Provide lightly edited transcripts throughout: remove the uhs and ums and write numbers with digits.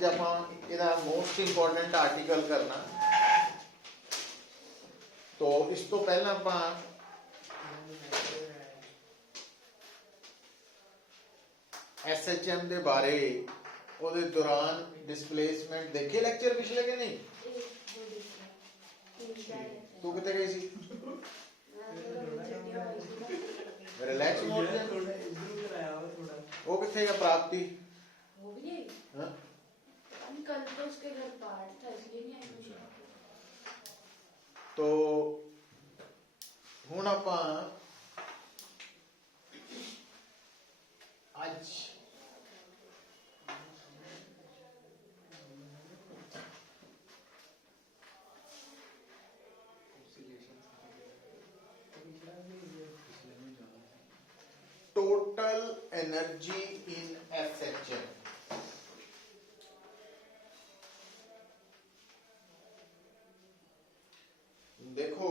अज आपां इहदा most important article करना। तो इस तो पहला आपां SHM दे बारे ਉਹਦੇ दौरान डिस्प्लेसमेंट देखे लेक्चर पिछले के नहीं? तू कितने गई सी? रिलैक्स मोड से वो कितने का प्राप्ति हो गई? हाँ? कल तो उसके घर पार्ट था इसलिए नहीं आई। तो हुण आपां आज टोटल एनर्जी इन SHM देखो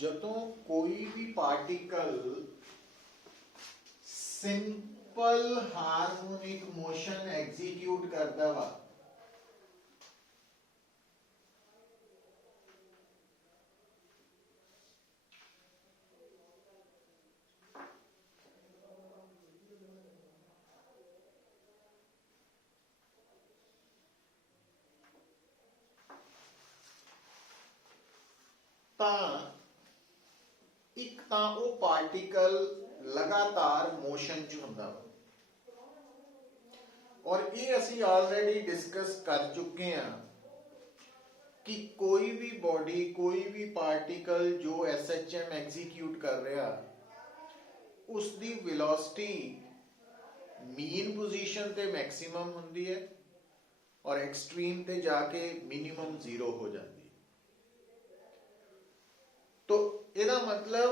जदों कोई भी particle simple harmonic motion execute करता वा तां एक तां वो पार्टिकल लगातार मोशन च हुंदा वा और ये असी ऑलरेडी डिस्कस कर चुके हैं कि कोई भी बॉडी कोई भी पार्टिकल जो SHM एग्जीक्यूट कर रहा उसकी वेलोसिटी मीन पोजीशन ते मैक्सिमम हुंदी है और एक्सट्रीम ते जाके मिनिमम जीरो हो जाती है। तो ਇਹਦਾ मतलब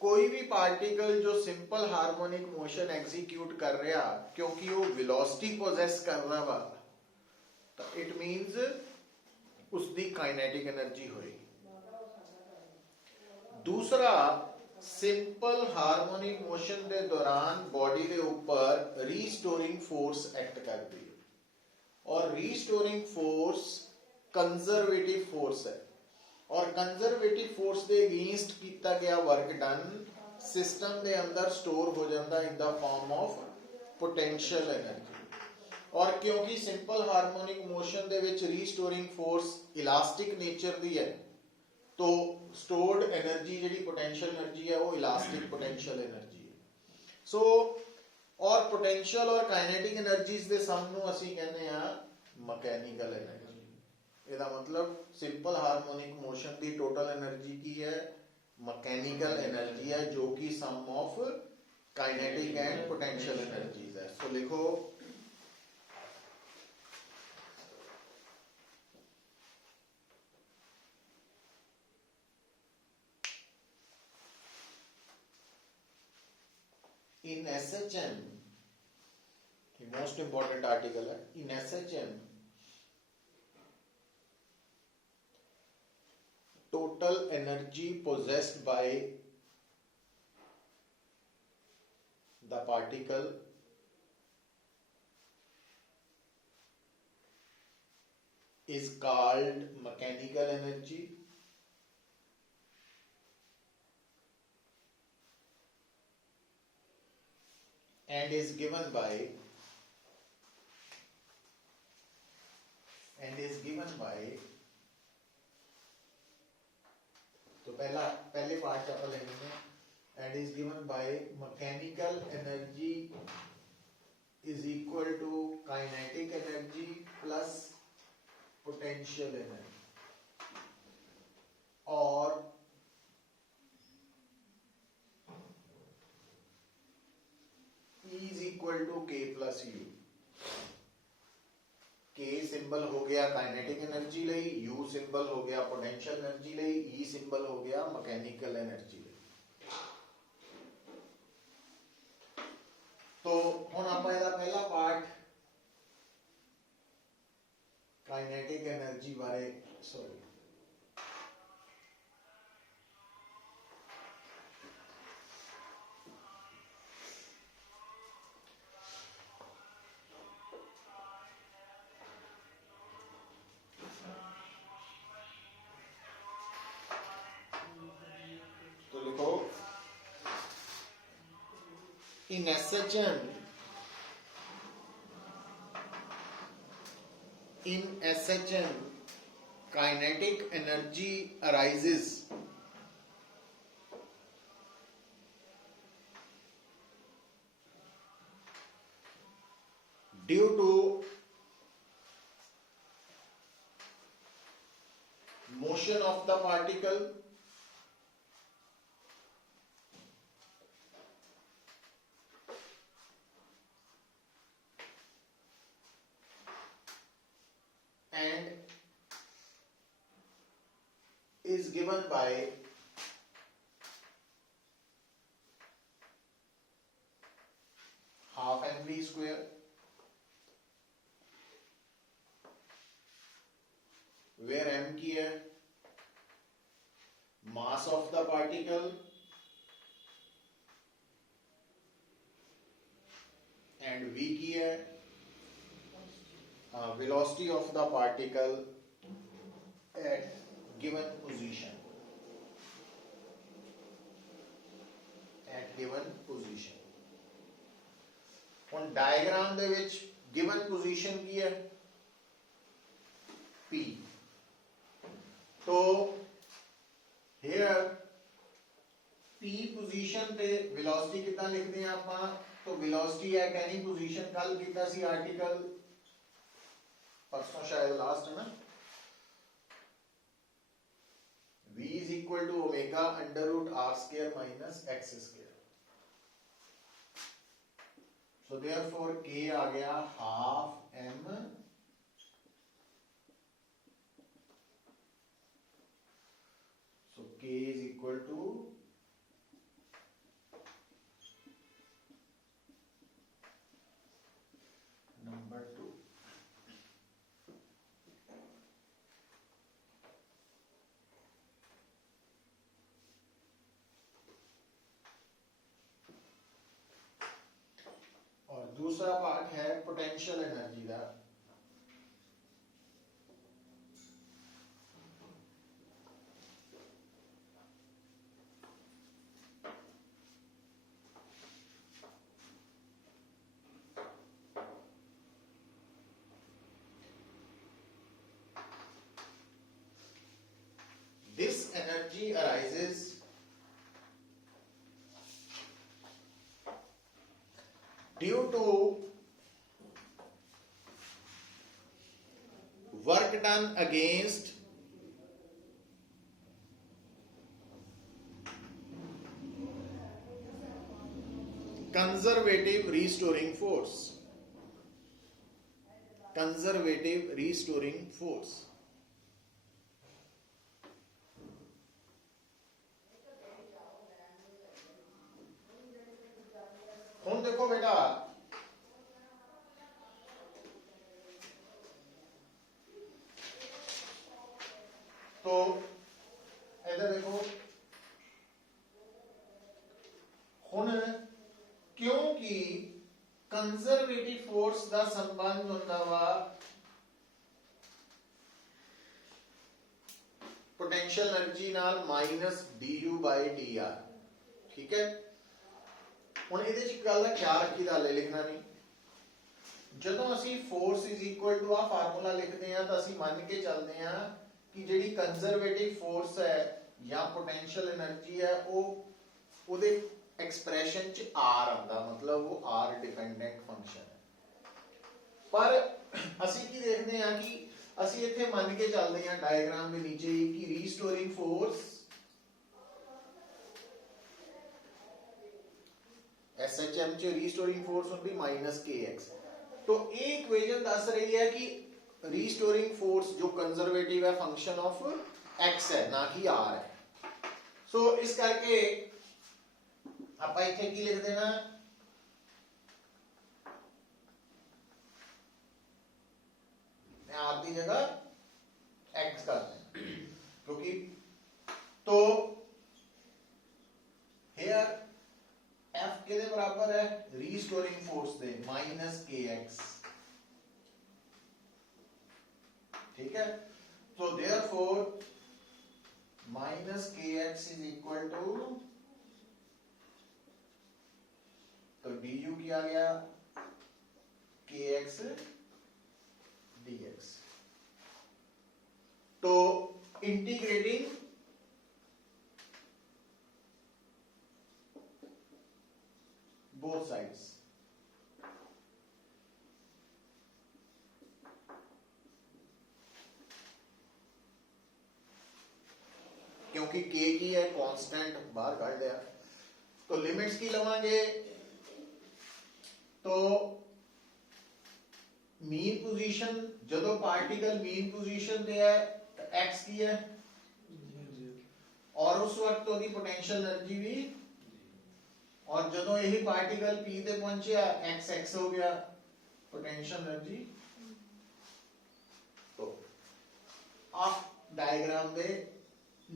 कोई भी पार्टिकल जो सिंपल हार्मोनिक मोशन एग्जीक्यूट कर रहा क्योंकि वो वेलोसिटी पोजेस कर रहा वा तो इट मीन्स उसकी काइनेटिक एनर्जी होएगी। दूसरा सिंपल हार्मोनिक मोशन के दौरान बॉडी के ऊपर रीस्टोरिंग फोर्स एक्ट करती है और रीस्टोरिंग फोर्स कंजर्वेटिव फोर्स है और कंजर्वेटिव फोर्स के अगेंस्ट किया गया वर्क डन सिस्टम के अंदर स्टोर हो जाता in the form of potential energy. और क्योंकि सिंपल हार्मोनिक मोशन दे विच रीस्टोरिंग फोर्स इलास्टिक नेचर दी है तो स्टोर्ड एनर्जी जिहड़ी पोटेंशियल एनर्जी है वो इलास्टिक पोटेंशियल एनर्जी है। सो और पोटेंशियल और काइनेटिक एनर्जीज दे सम नूं असीं कहने आ मैकेनिकल एनर्जी। ਇਹਦਾ मतलब सिंपल हार्मोनिक मोशन की टोटल एनर्जी की है मैकेनिकल एनर्जी है जो कि sum of kinetic and potential energies है। सो लिखो in SHM most important article है। In SHM total energy possessed by the particle is called mechanical energy and is given by तो पहले पार्ट आप लेंगे and is given by mechanical energy is equal to kinetic energy plus potential energy और is equal to K plus U। K symbol हो गया kinetic energy लई, U symbol हो गया पोटेंशियल एनर्जी लई, E सिंबल हो गया मैकेनिकल एनर्जी लई। तो हुण आपां इहदा पहला पार्ट काइनेटिक एनर्जी बारे in SHM, kinetic energy arises due to motion of the particle and is given by half mv square, where m की है mass of the particle and v की है velocity of the particle at given position. ਹੁਣ diagram ਦੇ ਵਿੱਚ given position ਕੀ ਹੈ p, तो here p position ਤੇ velocity ਕਿੱਦਾਂ ਲਿਖਦੇ ਆ ਆਪਾਂ, तो velocity at any position ਕੱਲ ਕੀਤਾ ਸੀ ਆਰਟੀਕਲ परसों शायद लास्ट है ना, v is equal to omega under root r square minus x square. So therefore k आ गया half m so k is equal to number 2. और दूसरा पार्ट है पोटेंशियल एनर्जी का. This energy arises due to work done against conservative restoring force. Conservative restoring force. ਹੁਣ देखो बेटा, तो इधर देखो, ਹੁਣ क्योंकि कंजरवेटिव फोर्स का संबंध ਹੁੰਦਾ ਵਾ पोटेंशियल एनर्जी नाल माइनस du/dr. ठीक है, ਹੁਣ ਇਹਦੇ ਚ ਇੱਕ ਗੱਲ ਦਾ ਖਿਆਲ ਰੱਖੀਦਾ, ਹਲੇ ਲਿਖਣਾ ਨਹੀਂ. ਜਦੋਂ ਅਸੀਂ ਫੋਰਸ ਇਜ਼ ਇਕੁਅਲ ਟੂ ਆ ਫਾਰਮੂਲਾ ਲਿਖਦੇ ਆ ਤਾਂ ਅਸੀਂ ਮੰਨ ਕੇ ਚੱਲਦੇ ਆ ਕਿ ਜਿਹੜੀ ਕੰਜ਼ਰਵੇਟਿਵ ਫੋਰਸ ਹੈ ਜਾਂ ਪੋਟੈਂਸ਼ੀਅਲ એનર્ਜੀ ਹੈ ਉਹ ਉਹਦੇ ਐਕਸਪ੍ਰੈਸ਼ਨ ਚ r ਆਉਂਦਾ, ਮਤਲਬ ਉਹ r ਡਿਪੈਂਡੈਂਟ ਫੰਕਸ਼ਨ ਹੈ. ਪਰ ਅਸੀਂ ਕੀ ਦੇਖਦੇ ਆ ਕਿ ਅਸੀਂ ਇੱਥੇ ਮੰਨ ਕੇ ਚੱਲਦੇ ਆ ਡਾਇਗਰਾਮ ਦੇ ਨੀਚੇ ਹੀ ਕਿ ਰੀਸਟੋਰਿੰਗ ਫੋਰਸ SHM च रीस्टोरिंग फोर्स होगी माइनस kx. तो ये इक्वेशन दस रही है कि रीस्टोरिंग फोर्स जो कंजर्वेटिव है फंक्शन ऑफ x है, ना कि r है. सो इस करके आप इथे की लिख देना, मैं r की जगह x कर देना, क्योंकि तो here F के बराबर है रीस्टोरिंग फोर्स दे माइनस kx. ठीक है, तो therefore minus kx is equal to, तो की आ गया kx dx। तो इंटीग्रेटिंग बोथ साइड्स, क्योंकि k की है कांस्टेंट बाहर काट दिया, तो लिमिट्स की लवांगे। तो मीन पोजीशन जदों पार्टिकल मीन पोजीशन ते है तो x की है, और उस वक्त तो पोटेंशियल एनर्जी भी, और जदों यही पार्टिकल p ते पहुंचा x x हो गया पोटेंशियल एनर्जी। तो आप डायग्राम दे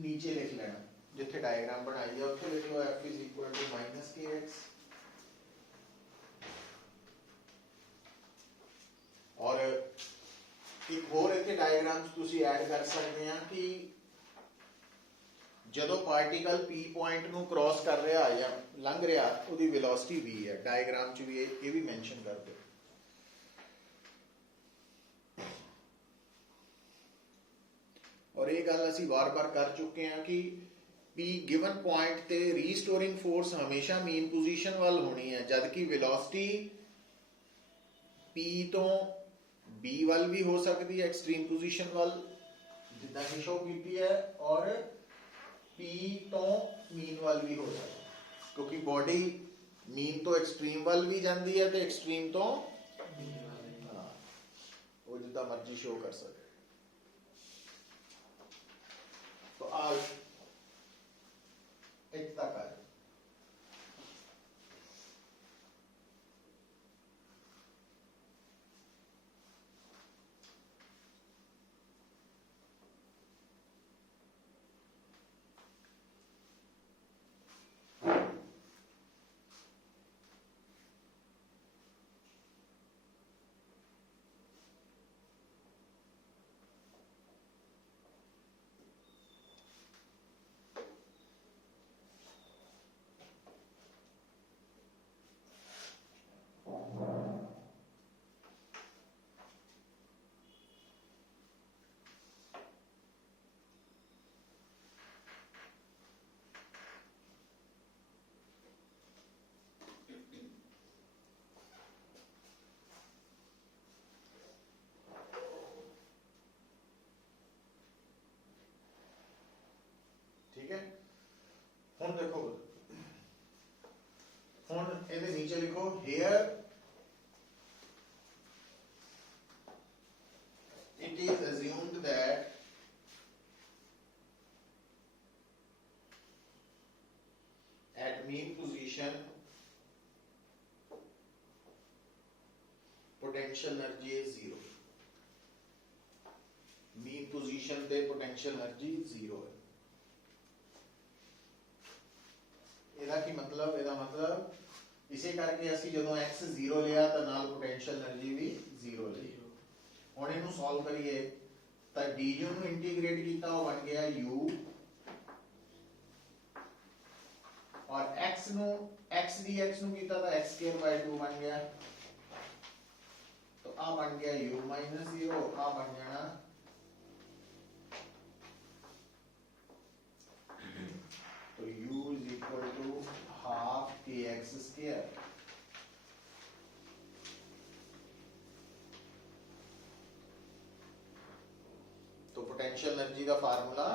नीचे लिख लेना, जिथे डायग्राम बनाई है उत्थे लिख लो f is equal to minus kx। और एक होर इत्थे डायग्राम्स तुसी ऐड कर सकते हैं कि जदों पार्टिकल p पॉइंट नू क्रॉस कर रहा या लंघ रहा उसकी वेलोसिटी v है, डायग्राम च भी ये भी मेंशन कर दो। और ये गल असी बार बार कर चुके हैं कि p गिवन पॉइंट ते रीस्टोरिंग फोर्स हमेशा मीन पोजीशन वाल होनी है, जबकि वेलोसिटी p तो b वाल भी हो सकती है एक्सट्रीम पोजीशन वाल जिदा कि शो की है, और p तो मीन वाल भी हो सकती है, क्योंकि बॉडी मीन तो एक्सट्रीम वाल भी जाती है तो एक्सट्रीम तो वो जिदा मर्जी शो कर सके। तो आज इतना कर ठीक है। हुण देखो, हुण इहदे नीचे लिखो here it is assumed that at mean position potential energy is zero। mean position पे potential energy zero है। ਇਹਦਾ ਕੀ ਮਤਲਬ, ਇਹਦਾ ਮਤਲਬ ਇਸੇ ਕਰਕੇ ਅਸੀਂ ਜਦੋਂ x 0 ਲਿਆ ਤਾਂ ਨਾਲ ਪੋਟੈਂਸ਼ੀਅਲ એનર્ਜੀ ਵੀ 0 ਲਈ। ਹੁਣ ਇਹਨੂੰ ਸੋਲਵ ਕਰੀਏ ਤਾਂ du ਨੂੰ ਇੰਟੀਗ੍ਰੇਟ ਕੀਤਾ ਉਹ ਬਣ ਗਿਆ u, और x ਨੂੰ x dx ਨੂੰ ਕੀਤਾ ਤਾਂ x²/2 ਬਣ ਗਿਆ। तो आ बन गया u - 0, आ बन जाना तो u is equal to half kx square। तो पोटेंशियल एनर्जी का फार्मूला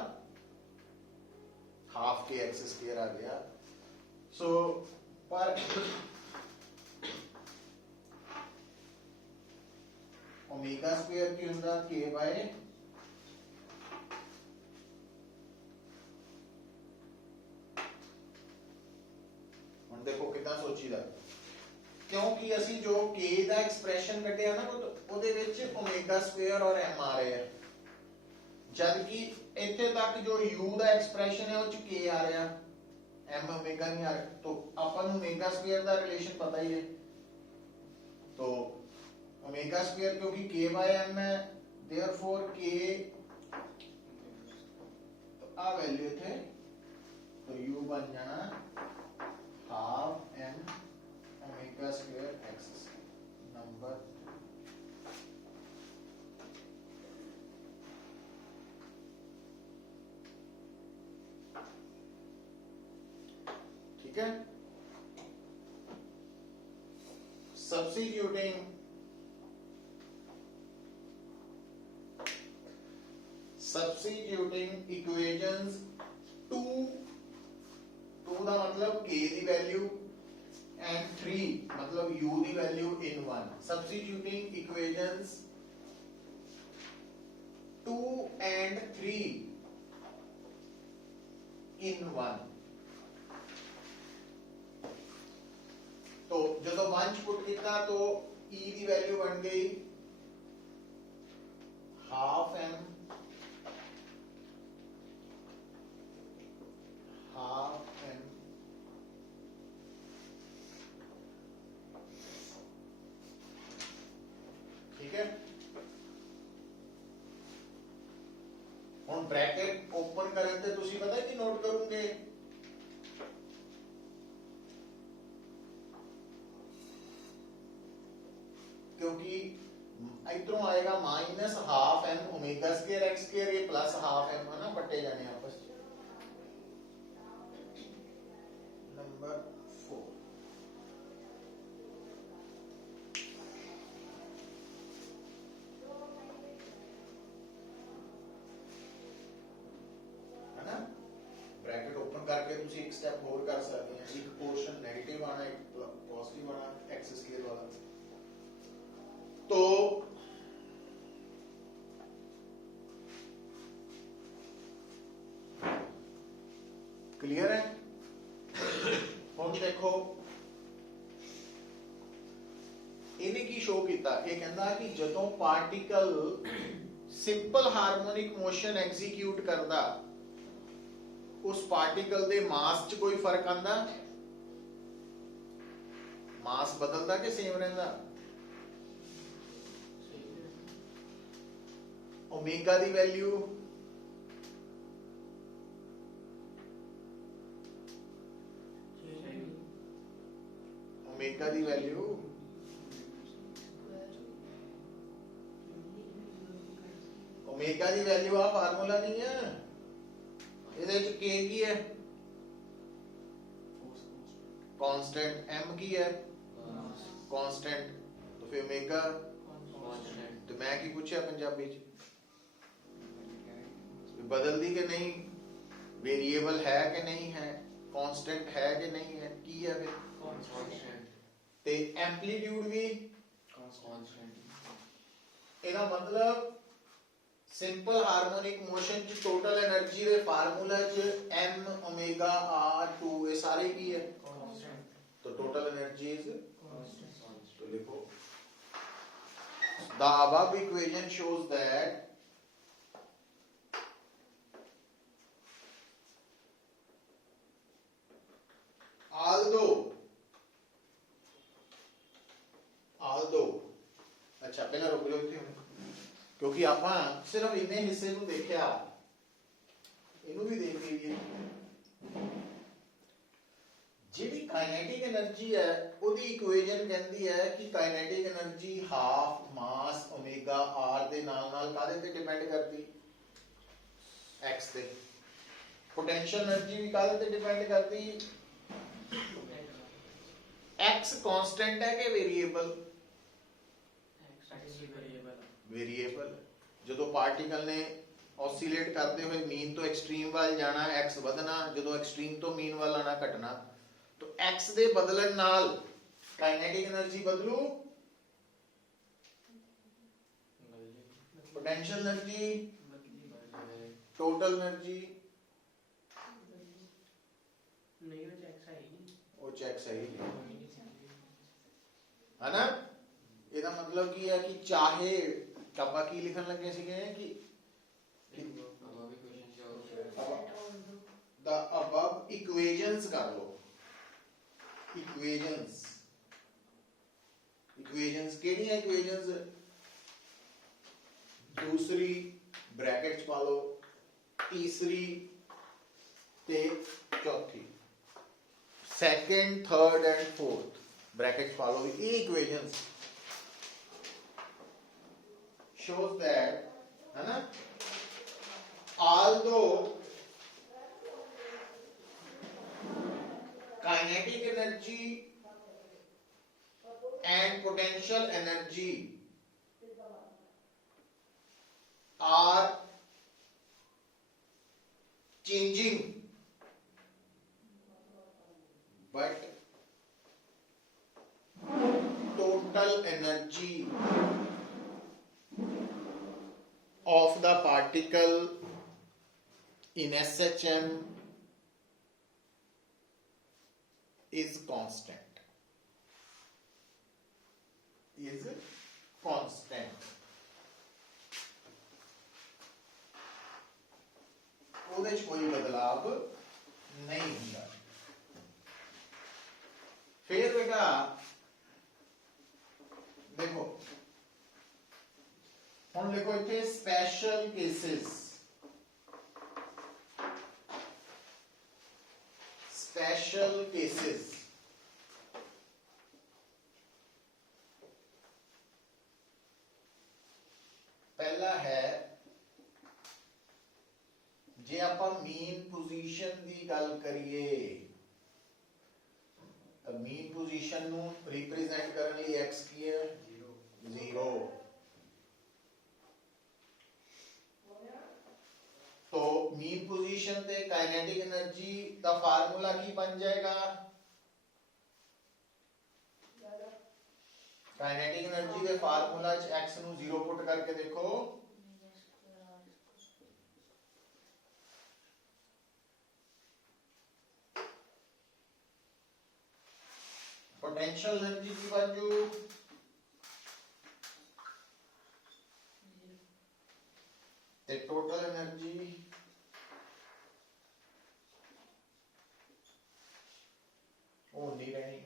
हाफ के एक्स स्क्वायर आ गया। सो पर ओमेगा स्क्वायर की होगा k बाय हम देखो कितना सोचीदा, क्योंकि असी जो k दा एक्सप्रेशन कटिया ना ਉਹਦੇ ਵਿੱਚ ओमेगा स्क्वायर और m आ रहे हैं, जबकि ਇੱਥੇ तक जो u ਦਾ एक्सप्रेशन है ਉਹ ਚ k आ रहा, m ओमेगा नहीं आ रहा। तो अपन ओमेगा स्क्वायर ਦਾ रिलेशन पता ही है, तो ओमेगा स्क्वायर क्योंकि k बाय m है, देयरफॉर k तो आ वैल्यू थे तो u बन जाना हाफ m ओमेगा स्क्वायर ठीक है। सब्स्टिट्यूटिंग इक्वेशंस टू का मतलब k दी वैल्यू एंड 3 मतलब u the value in 1। Substituting equations 2 and 3 इन 1। तो जो 1 पुट किया तो e दी वैल्यू बन गई हाफ m ठीक है। ਹੁਣ ब्रैकेट ओपन ਕਰਨ ਤੇ ਤੁਸੀਂ ਪਤਾ ਕੀ ਨੋਟ ਕਰੋਗੇ, क्योंकि इधरों आएगा minus half M omega square X square, ये प्लस हाफ एम है ना, पट्टे जाने आपस में। नंबर 4 है ना। ब्रैकेट ओपन करके तुसी एक स्टेप और कर सकते हैं, एक पोर्शन नेगेटिव आना एक पॉजिटिव आना एक्स स्क्वायर वाला। तो क्लियर है। हम देखो इन्हें की शो किया, ये कहता कि जदों particle simple harmonic motion execute करता उस पार्टिकल दे मास च कोई फर्क आंदा, मास बदलता कि सेम रहंदा। ओमेगा दी वैल्यू ओमेगा दी वैल्यू ओमेगा दी वैल्यू आ फार्मूला नहीं है, ਇਹਦੇ ਵਿੱਚ k ਕੀ है कांस्टेंट, m की है कांस्टेंट, तो फिर ओमेगा कांस्टेंट। तो मैं की पूछा पंजाबी च बदलती कि नहीं, वेरिएबल है कि नहीं है, कांस्टेंट है कि नहीं है, की है फिर कांस्टेंट, ते एम्पलीट्यूड भी कांस्टेंट। ਇਹਦਾ मतलब सिंपल हार्मोनिक मोशन च टोटल एनर्जी दे फार्मूला च m ओमेगा r2 ये सारे की है कांस्टेंट, तो टोटल एनर्जी इज कांस्टेंट। तो लिखो the above equation shows that although अच्छा पहला रुक जाओ इथे, क्योंकि ਆਪਾਂ सिर्फ इन्ने हिस्से ਨੂੰ देखिया, ਇਹਨੂੰ भी देख लीजिए। ਜਿਹੜੀ काइनेटिक एनर्जी है ਉਹਦੀ ਇਕੁਏਸ਼ਨ ਕਹਿੰਦੀ ਹੈ ਕਿ काइनेटिक एनर्जी ਹਾਫ ਮਾਸ ओमेगा r ਦੇ ਨਾਲ ਕਾਹਦੇ ਤੇ ਡਿਪੈਂਡ ਕਰਦੀ, x ਤੇ। पोटेंशियल एनर्जी भी काहदे ते डिपेंड करती, x कांस्टेंट है कि वेरिएबल, वेरिएबल। जो पार्टिकल ने ऑसिलेट करते हुए मीन तो एक्सट्रीम वाल जाना, x ਵਧਣਾ, जो एक्सट्रीम तो मीन वाल आना घटना, तो x दे बदलन नाल काइनेटिक एनर्जी बदलू, पोटेंशियल एनर्जी, टोटल एनर्जी वो चेक सही है ना। ਇਹਦਾ मतलब ਕੀ ਹੈ ਕਿ ਚਾਹੇ ਆਪਾਂ ਕੀ ਲਿਖਣ ਲੱਗੇ ਸੀਗੇ ਕਿ the above equations ਕਰ ਲਓ, equations ਕਿਹੜੀਆਂ equations, दूसरी ब्रैकेट ਚ ਪਾ ਲਓ, तीसरी ਤੇ चौथी, second third and fourth bracket पा लो। ये equations shows that है ना, although kinetic energy and potential energy are changing, but total energy of the particle in SHM is constant. Is constant. ਉਹਦੇ 'ਚ ਕੋਈ ਬਦਲਾਵ ਨਹੀਂ ਹੁੰਦਾ। ਫਿਰ बेटा देखो ਹੁਣ लिखो ਇੱਥੇ स्पेशल केसेस। स्पेशल केसेस पहला है जे आप मीन पोजीशन की गल करिए तो मीन पोजीशन नू रिप्रेजेंट करने लिए एक्स की है 0। तो मीन पोजीशन ते काइनेटिक एनर्जी का फार्मूला की बन जाएगा? काइनेटिक एनर्जी के फार्मूला च x नु 0 पुट करके देखो पोटेंशियल एनर्जी की वैल्यू ते टोटल एनर्जी वो नहीं रहनी।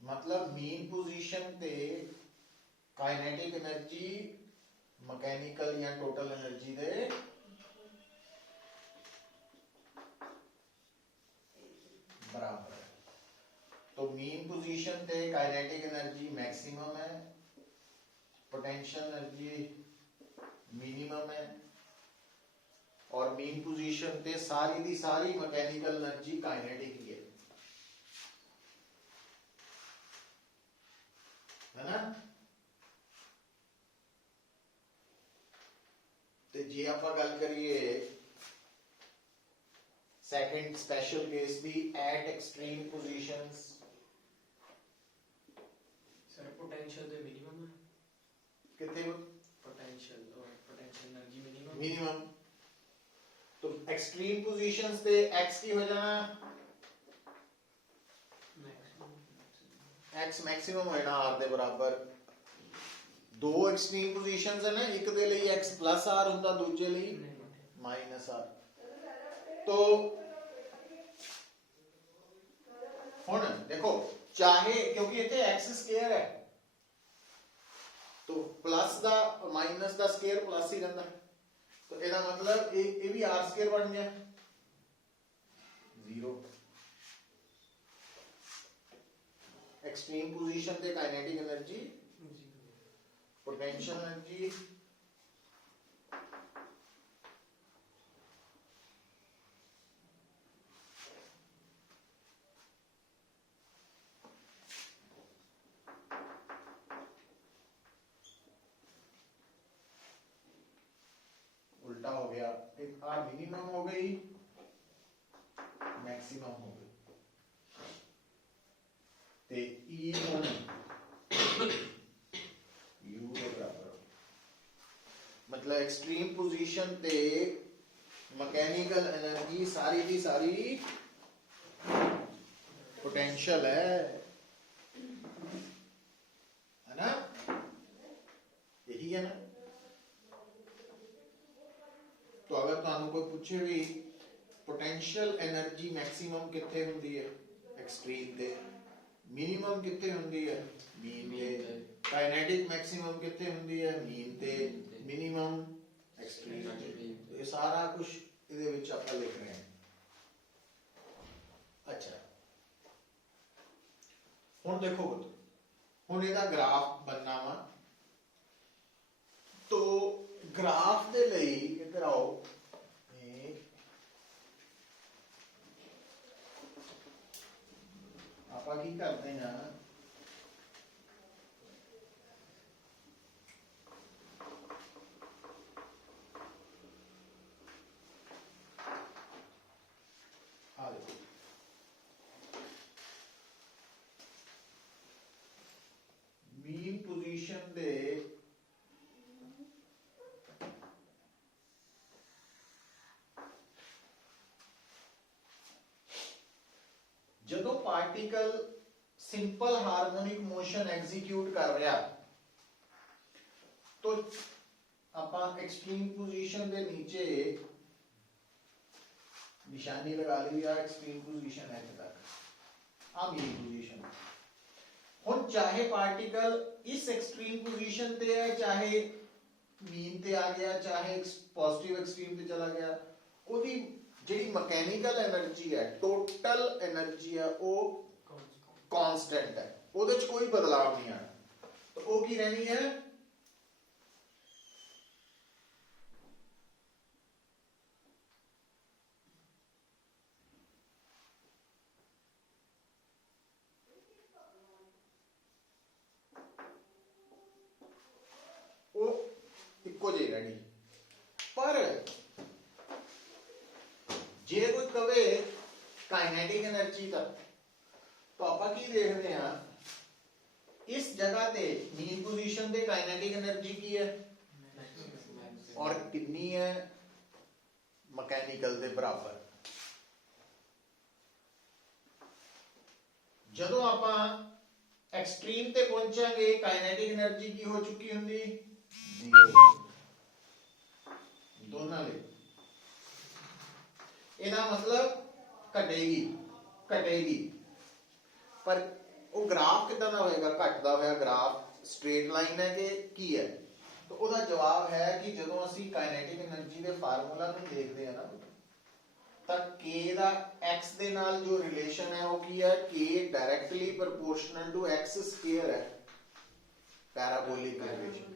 मतलब मीन पोजीशन ते काइनेटिक एनर्जी मैकेनिकल या टोटल एनर्जी दे बराबर है। तो मीन पोजीशन ते काइनेटिक एनर्जी मैक्सिमम है, पोटेंशियल एनर्जी मिनिमम है और मीन पोजीशन ते सारी दी सारी मैकेनिकल एनर्जी काइनेटिक ही है ना। तो जे आप गल करिए सेकंड स्पेशल केस भी eight extreme positions sir potential दे मिनिमम है कितने पोटेंशियल एनर्जी मिनिमम मिनिमम। तो एक्सट्रीम पोजीशंस पे x की हो जाना x मैक्सिमम है ना r दे बराबर। दो एक्सट्रीम पोजीशंस है ना, एक दे ਲਈ x प्लस r ਹੁੰਦਾ ਦੂਜੇ ਲਈ माइनस r। तो ਹੁਣ देखो चाहे क्योंकि इतने x स्क्वायर है तो प्लस दा माइनस दा स्क्वायर प्लस ही रहता है। तो ਇਹਦਾ मतलब ये भी r स्क्वायर बन गया 0। एक्सट्रीम पोजीशन पे काइनेटिक एनर्जी पोटेंशियल एनर्जी उल्टा हो गया। एक आ मिनिमम हो गई मैक्सिमम हो गई ते ई यू के बराबर। मतलब एक्सट्रीम पोजीशन ते मैकेनिकल एनर्जी सारी की सारी पोटेंशियल है ना, यही है ना। तो अगर तुहानू कोई पूछे भी पोटेंशियल एनर्जी मैक्सिमम कितने हुंदी है एक्सट्रीम ते, मिनिमम कितने हुंदी है मीन ते, काइनेटिक मैक्सिमम कितने हुंदी है मीन ते, मिनिमम एक्सट्रीम ते। तो ये सारा कुछ इहदे विच आपां लिख रहे हैं। अच्छा हुण देखो हुण इहदा ग्राफ बनना वा। तो ग्राफ दे लई इधर आओ, ਆਪਾਂ ਕੀ ਕਰਦੇ ਹਾਂ, ਆ ਦੇਖੋ ਮੀਨ ਪੋਜੀਸ਼ਨ ਦੇ ਜਦੋਂ particle simple harmonic motion execute ਕਰ ਰਿਹਾ तो ਆਪਾਂ एक्सट्रीम पोजीशन ਦੇ नीचे निशानी लगा ली या एक्सट्रीम पोजीशन है तक आ मेन पोजीशन हुन चाहे पार्टिकल इस एक्सट्रीम पोजीशन ते है चाहे मीन ते आ गया चाहे पॉजिटिव एक्सट्रीम ते चला गया ओदी ਜਿਹੜੀ ਮਕੈਨੀਕਲ એનર્ਜੀ ਹੈ ਟੋਟਲ એનર્ਜੀ ਹੈ ਉਹ ਕਾਂਸਟੈਂਟ ਹੈ ਉਹਦੇ ਚ ਕੋਈ ਬਦਲਾਅ ਨਹੀਂ ਆਣਾ ਤਾਂ ਉਹ ਕੀ ਰਹਿਣੀ ਹੈ ਉਹ ਇੱਕੋ ਜਿਹੀ ਰਹਿਣੀ ਪਰ ਜੇ ਕੋਈ ਕਵੇ ਕਾइनेटिक एनर्जी ਦਾ तो ਆਪਾਂ ਕੀ ਦੇਖਦੇ ਹਾਂ ਇਸ ਜਗ੍ਹਾ ਤੇ ਮੀਨ ਪੋਜੀਸ਼ਨ ਤੇ काइनेटिक एनर्जी ਕੀ ਹੈ ਔਰ ਕਿੰਨੀ ਹੈ ਮਕੈਨੀਕਲ ਦੇ ਬਰਾਬਰ ਜਦੋਂ ਆਪਾਂ ਐਕਸਟ੍ਰੀਮ ਤੇ ਪਹੁੰਚਾਂਗੇ काइनेटिक एनर्जी ਕੀ ਹੋ ਚੁੱਕੀ ਹੁੰਦੀ 0 ਦੋਨਾਂ ਲਈ ਇਹਦਾ ਮਤਲਬ ਘਟੇਗੀ ਪਰ ਉਹ ਗ੍ਰਾਫ ਕਿਦਾਂ ਦਾ ਹੋਏਗਾ ਘਟਦਾ ਹੋਇਆ ਗ੍ਰਾਫ ਸਟ੍ਰੇਟ ਲਾਈਨ ਹੈ ਕਿ ਕੀ ਹੈ ਤਾਂ ਉਹਦਾ ਜਵਾਬ ਹੈ ਕਿ ਜਦੋਂ ਅਸੀਂ ਕਾइनेटिक એનર્ਜੀ ਦੇ ਫਾਰਮੂਲਾ ਨੂੰ ਦੇਖਦੇ ਹਾਂ ਨਾ ਤਾਂ k ਦਾ x ਦੇ ਨਾਲ ਜੋ ਰਿਲੇਸ਼ਨ ਹੈ ਉਹ ਕੀ ਹੈ k directly proportional to x square ਹੈ ਪੈਰਾਬੋਲਿਕ ਰਿਲੇਸ਼ਨ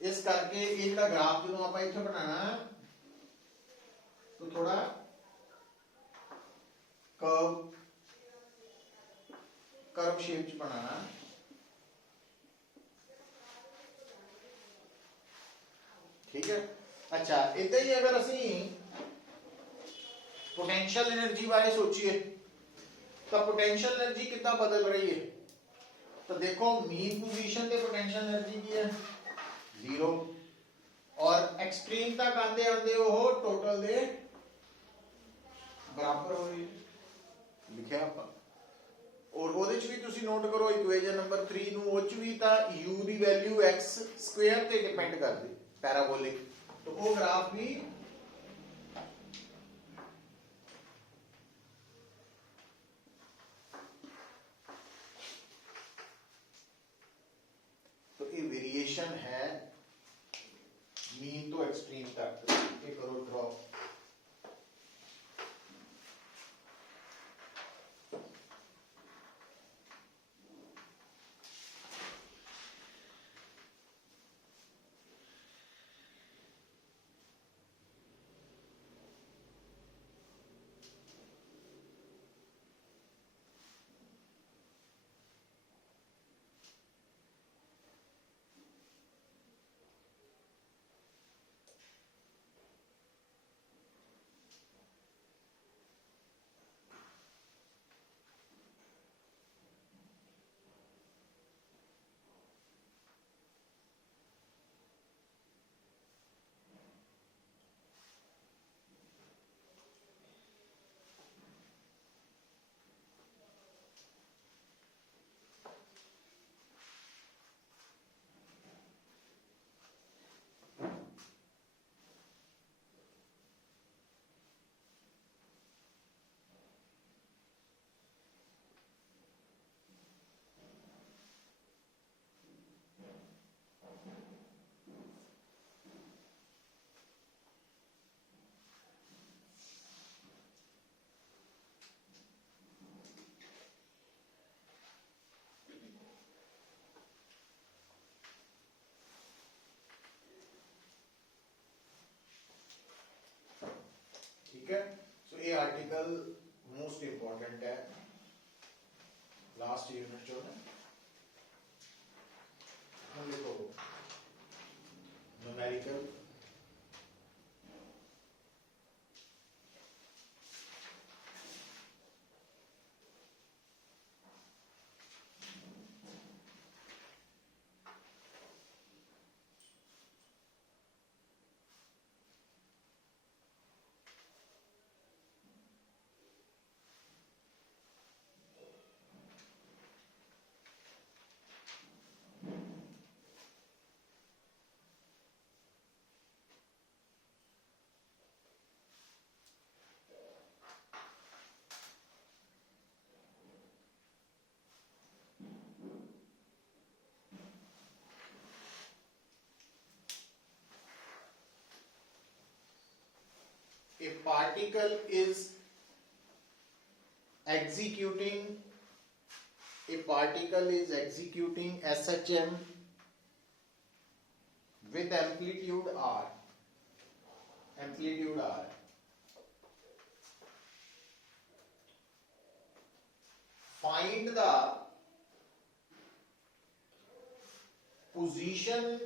ਇਸ ਕਰਕੇ ਇਹ ਜਿਹੜਾ ਗ੍ਰਾਫ ਜਦੋਂ ਆਪਾਂ ਇੱਥੇ ਬਣਾਣਾ तो थोड़ा कर्व शेप च बनाना ठीक है अच्छा इदा ही अगर असी पोटेंशियल एनर्जी बारे सोचिए तो पोटेंशियल एनर्जी कितना बदल रही है तो देखो मीन पोजीशन पे पोटेंशियल एनर्जी की है 0 और एक्सट्रीम तक आंदे आंदे वो टोटल दे बराबर हो रही लिखा ਆਪਾਂ और ਉਹਦੇ ਚ ਵੀ ਤੁਸੀਂ ਨੋਟ ਕਰੋ ਇਕੁਏਸ਼ਨ ਨੰਬਰ 3 ਨੂੰ ਉਹ ਚ ਵੀ ਤਾਂ u ਦੀ ਵੈਲਿਊ x ਸਕੁਅਰ ਤੇ ਡਿਪੈਂਡ ਕਰਦੀ ਪੈਰਾਬੋਲਿਕ तो वो ग्राफ भी तो ये वेरिएशन है मीन तो एक्सट्रीम तक ये करो ड्रॉ पार्टिकल मोस्ट इंपॉर्टेंट है लास्ट यूनिट जो है। हम लिखो numerical a particle is executing SHM with amplitude R. Find the position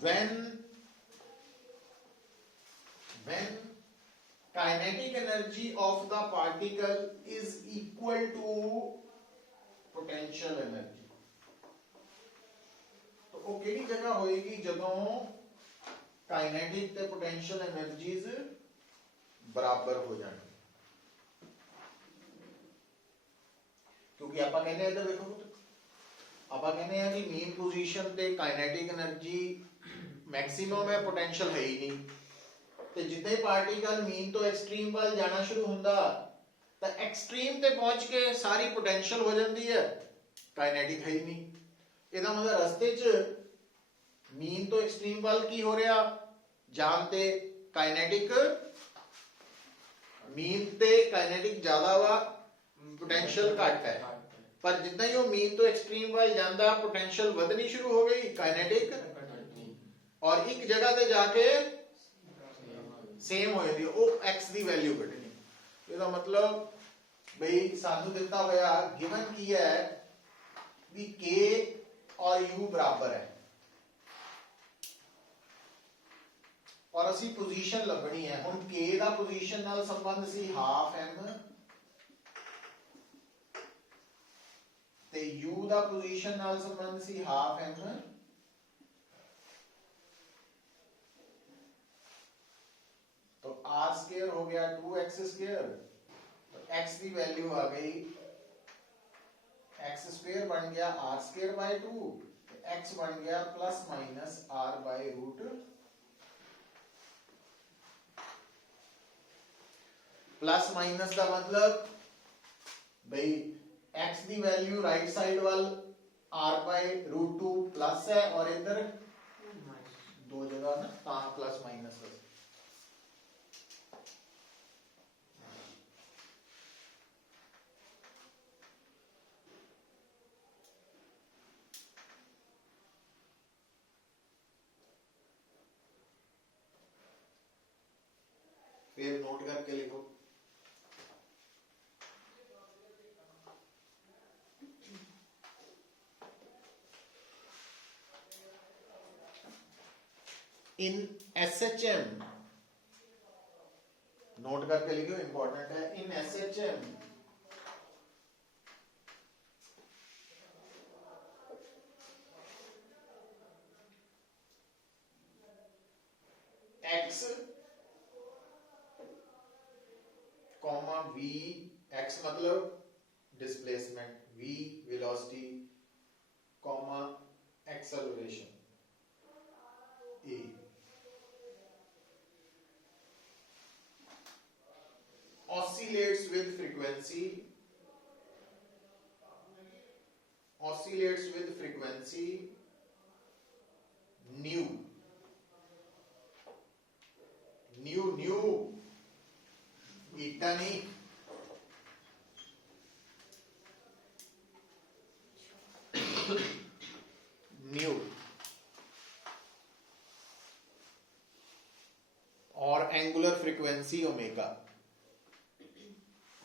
when kinetic energy of the particle is equal to potential energy. तो वो केड़ी जगह होएगी जदों काइनेटिक ते पोटेंशियल एनर्जीज बराबर हो जाए। क्योंकि आप कहने इधर देखो आप कहने हैं कि मीन पोजीशन ते काइनेटिक एनर्जी मैक्सिमम है, पोटेंशियल है ही नहीं। तो जितने पार्टिकल मीन तो एक्सट्रीम वाल जाना शुरू हुंदा तो एक्सट्रीम ते पहुंच के सारी पोटेंशियल हो जाती है, काइनेटिक है ही नहीं। ਇਹਦਾ मतलब रस्ते च मीन तो एक्सट्रीम वाल की हो रहा जानते काइनेटिक मीन ते काइनेटिक ज्यादा वा पोटेंशियल घट है, पर जितना ही वो मीन तो एक्सट्रीम वाल जाता पोटेंशियल ਵਧਣੀ शुरू हो गई काइनेटिक, और एक जगह ते जाके सेम हो जाती है वो एक्स की वैल्यू कटनी। ਇਹਦਾ मतलब भाई सानू दिता होया गिवन की है भी के और यू बराबर है और असी पोजीशन लभनी है। हुण के दा पोजीशन नाल संबंध सी हाफ एम ते यू दा पोजीशन नाल संबंध सी हाफ एम, तो आर स्क्वायर हो गया 2x स्क्वायर, तो x की वैल्यू आ गई x स्क्वायर बन गया आर स्क्वायर बाय 2, x बन गया plus minus R by root. Plus minus का मतलब भाई x की वैल्यू राइट साइड वाल r बाय रूट 2 प्लस है और इधर दो जगह ना ता प्लस माइनस है। फिर नोट करके लिखो इन SHM, नोट करके लिखो इंपॉर्टेंट है। In SHM x comma v, x मतलब displacement, v velocity comma acceleration a, oscillates with frequency nu eta नहीं न्यू एंगुलर फ्रीक्वेंसी ओमेगा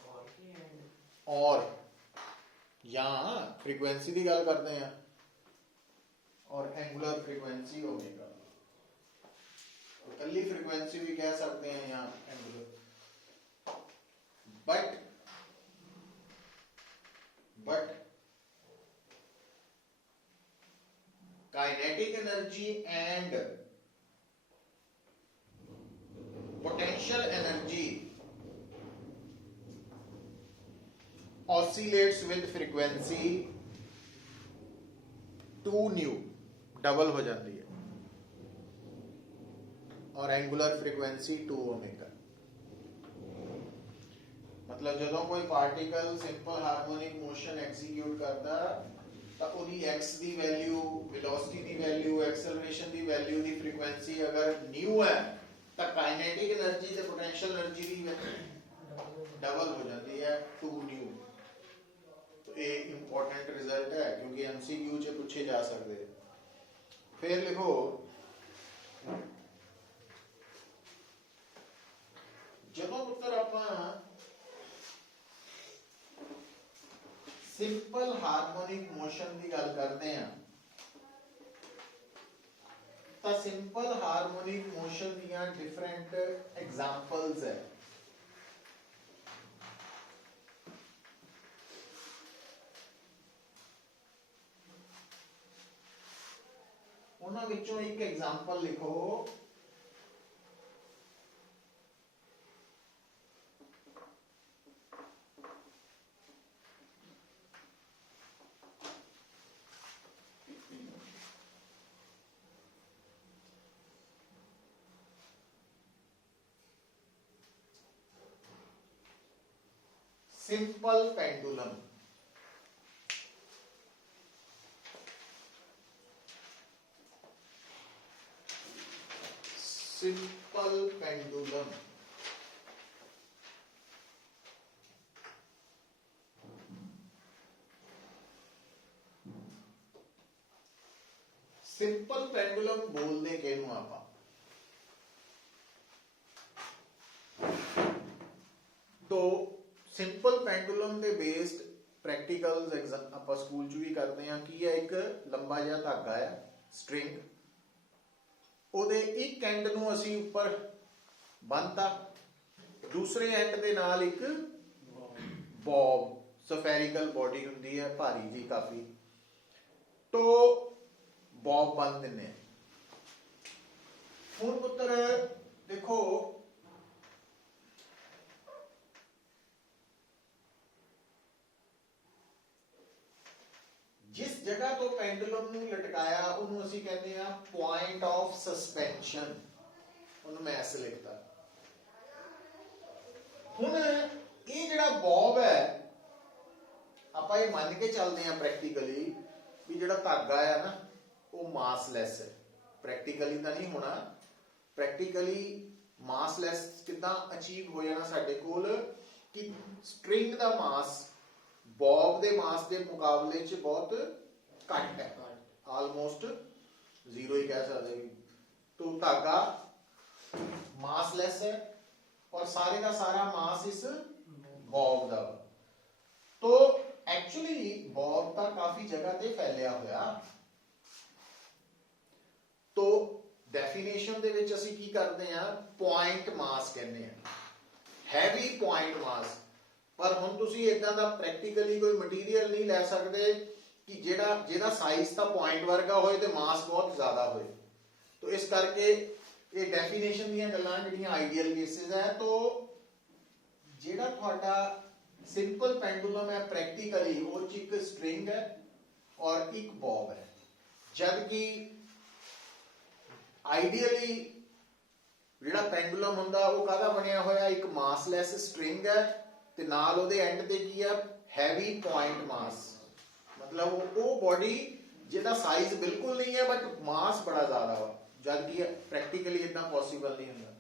और और या फ्रीक्वेंसी की गल करते हैं और एंगुलर फ्रीक्वेंसी ओमेगा तो कली फ्रीक्वेंसी भी कह सकते हैं यहाँ angular but kinetic energy and potential energy oscillates with frequency 2 new double हो जाती है और एंगुलर फ्रीक्वेंसी 2 ओमेगा मतलब ਜਦੋਂ कोई particle simple harmonic motion execute करता ਤਾਂ ਉਹਦੀ x ਦੀ ਵੈਲਿਊ ਵੈਲੋਸਿਟੀ ਦੀ ਵੈਲਿਊ ਐਕਸਲਰੇਸ਼ਨ ਦੀ ਵੈਲਿਊ ਦੀ ਫ੍ਰੀਕੁਐਂਸੀ ਅਗਰ ਨਿਊ ਹੈ ਤਾਂ ਕਾਈਨੈਟਿਕ એનર્ਜੀ ਤੇ ਪੋਟੈਂਸ਼ੀਅਲ એનર્ਜੀ ਦੀ ਡਬਲ ਹੋ ਜਾਂਦੀ ਹੈ 2 न्यू ये इंपॉर्टेंट रिजल्ट है क्योंकि एमसीक्यू च पूछे जा सकते फिर लिखो जब पुत्र आप सिंपल हार्मोनिक मोशन की गल करते हैं तो सिंपल हार्मोनिक मोशन दियां डिफरेंट एग्जांपल्स है ਉਹਨਾਂ ਵਿੱਚੋਂ ਇੱਕ ਐਗਜ਼ਾਮਪਲ ਲਿਖੋ simple pendulum simple pendulum simple pendulum बोलते किहनूं आपां तो सिंपल पेंडुलम दे बेस्ड प्रैक्टिकल्स आपां स्कूल च भी करते हैं कि है एक लंबा जिहा धागा है स्ट्रिंग ਉਹਦੇ ਇੱਕ ਐਂਡ ਨੂੰ ਅਸੀਂ ਉੱਪਰ ਬੰਨਤਾ ਦੂਸਰੇ ਐਂਡ ਦੇ ਨਾਲ ਇੱਕ ਬੌਬ ਸਫੈਰਿਕਲ ਬੋਡੀ ਹੁੰਦੀ ਹੈ ਭਾਰੀ ਜੀ ਕਾਫੀ ਤੋ ਬੌਬ ਬੰਨ ਦਿੰਨੇ ਆ ਹੁਣ ਪੁੱਤਰ ਦੇਖੋ जिस जगह तो पेंडुलम ਨੂੰ ਲਟਕਾਇਆ ਉਹਨੂੰ ਅਸੀਂ ਕਹਿੰਦੇ ਆ ਪੁਆਇੰਟ ਆਫ ਸਸਪੈਂਸ਼ਨ ਉਹਨੂੰ ਮੈਂ ਐਸੇ ਲਿਖਤਾ ਹੁਣ ਇਹ ਜਿਹੜਾ ਬੌਬ ਹੈ ਆਪਾਂ ਇਹ ਮੰਨ ਕੇ ਚੱਲਦੇ ਆ ਪ੍ਰੈਕਟੀਕਲੀ ਵੀ ਜਿਹੜਾ ਧਾਗਾ ਹੈ ਨਾ ਉਹ ਮਾਸਲੈਸ ਹੈ ਪ੍ਰੈਕਟੀਕਲੀ ਤਾਂ ਨਹੀਂ ਹੋਣਾ ਪ੍ਰੈਕਟੀਕਲੀ ਮਾਸਲੈਸ ਕਿਦਾਂ ਅਚੀਵ ਹੋ ਜਾਣਾ ਸਾਡੇ ਕੋਲ ਕਿ ਸਟ੍ਰਿੰਗ ਦਾ ਮਾਸ बॉब दे मास के मुकाबले च बहुत घट है ऑलमोस्ट जीरो ही कह सकते तो धागा मासलैस है और सारे का सारा मास इस बॉब का तो एक्चुअली बॉब का काफी जगह ते फैलिया होया तो डेफिनेशन दे विच असीं की करते हैं पॉइंट मास कहते हैं हैवी पॉइंट मास पर हुण तुसीं इदां दा प्रैक्टिकली कोई मटीरियल नहीं लै सकदे कि जिहदा साइज तां पॉइंट वर्गा होए ते मास बहुत ज़्यादा होए तो इस करके ये डेफिनेशन दीयां गल्लां जिहड़ियां आइडियल केसेस है तो जिहड़ा तुहाडा सिंपल पेंडुलम है प्रैक्टिकली वो च एक स्ट्रिंग है और एक बॉब है जबकि आइडियली जिहड़ा पेंडुलम हुंदा वो काहदा बनिया होया एक मासलैस स्ट्रिंग है ਤੇ ਨਾਲ ਉਹਦੇ ਐਂਡ ਤੇ ਕੀ ਆ ਹੈਵੀ ਪੁਆਇੰਟ ਮਾਸ ਮਤਲਬ ਉਹ ਬੋਡੀ ਜਿਹਦਾ ਸਾਈਜ਼ ਬਿਲਕੁਲ ਨਹੀਂ ਹੈ ਬਟ ਮਾਸ ਬੜਾ ਜ਼ਿਆਦਾ ਵਾ ਜਦ ਕਿ ਪ੍ਰੈਕਟੀਕਲੀ ਇਦਾਂ ਪੋਸੀਬਲ ਨਹੀਂ ਹੁੰਦਾ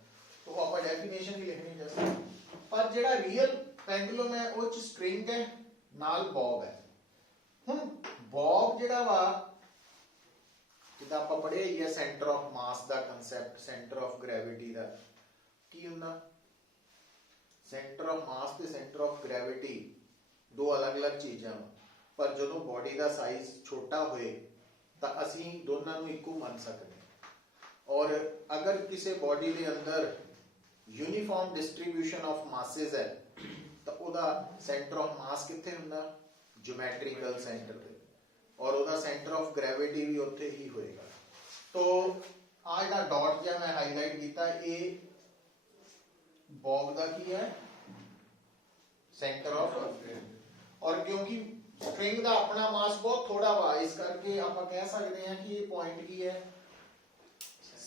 तो ਆਪਾਂ ਡੈਫੀਨੇਸ਼ਨ ਹੀ ਲਿਖਣੀ ਜੈਸੇ ਪਰ ਜਿਹੜਾ ਰੀਅਲ ਪੈਂਡੂਲਮ ਹੈ ਉਹ ਚ ਸਟ੍ਰਿੰਗ ਹੈ ਨਾਲ ਬੌਬ ਹੈ ਹੁਣ ਬੌਬ ਜਿਹੜਾ ਵਾ ਜਿੱਦਾਂ ਆਪਾਂ ਪੜ੍ਹਿਆ ਹੀ ਹੈ ਸੈਂਟਰ ਆਫ ਮਾਸ ਦਾ ਕਨਸੈਪਟ ਸੈਂਟਰ ਆਫ ਗ੍ਰੈਵਿਟੀ ਦਾ ਕੀ ਹੁੰਦਾ? ਸੈਂਟਰ ਆਫ ਮਾਸ ਤੇ ਸੈਂਟਰ ਆਫ ਗ੍ਰੈਵਿਟੀ ਦੋ ਅਲੱਗ-ਅਲੱਗ ਚੀਜ਼ਾਂ, ਪਰ ਜਦੋਂ ਬੋਡੀ ਦਾ ਸਾਈਜ਼ ਛੋਟਾ ਹੋਏ ਤਾਂ ਅਸੀਂ ਦੋਨਾਂ ਨੂੰ ਇੱਕੋ ਮੰਨ ਸਕਦੇ ਹਾਂ। ਔਰ ਅਗਰ ਕਿਸੇ ਬੋਡੀ ਦੇ ਅੰਦਰ ਯੂਨੀਫਾਰਮ ਡਿਸਟ੍ਰੀਬਿਊਸ਼ਨ ਆਫ ਮਾਸਸ ਹੈ ਤਾਂ ਉਹਦਾ ਸੈਂਟਰ ਆਫ ਮਾਸ ਕਿੱਥੇ ਹੁੰਦਾ? ਜਿਓਮੈਟ੍ਰੀਕਲ ਸੈਂਟਰ ਤੇ, ਔਰ ਉਹਦਾ ਸੈਂਟਰ ਆਫ ਗ੍ਰੈਵਿਟੀ ਵੀ ਉੱਥੇ ਹੀ ਹੋਏਗਾ। ਤੋ ਆ ਜਿਹੜਾ ਡਾਟ ਜਿਹਾ ਮੈਂ ਹਾਈਲਾਈਟ ਕੀਤਾ, ਇਹ ਬੌਬ ਦਾ ਕੀ ਹੈ? Centre of. ਔਰ ਕਿਉਂਕਿ ਸਟ੍ਰਿੰਗ ਦਾ ਆਪਣਾ ਮਾਸ ਬਹੁਤ ਥੋੜਾ ਵਾ, ਇਸ ਕਰਕੇ ਆਪਾਂ ਕਹਿ ਸਕਦੇ ਹਾਂ ਕਿ ਇਹ ਪੁਆਇੰਟ ਕੀ ਹੈ?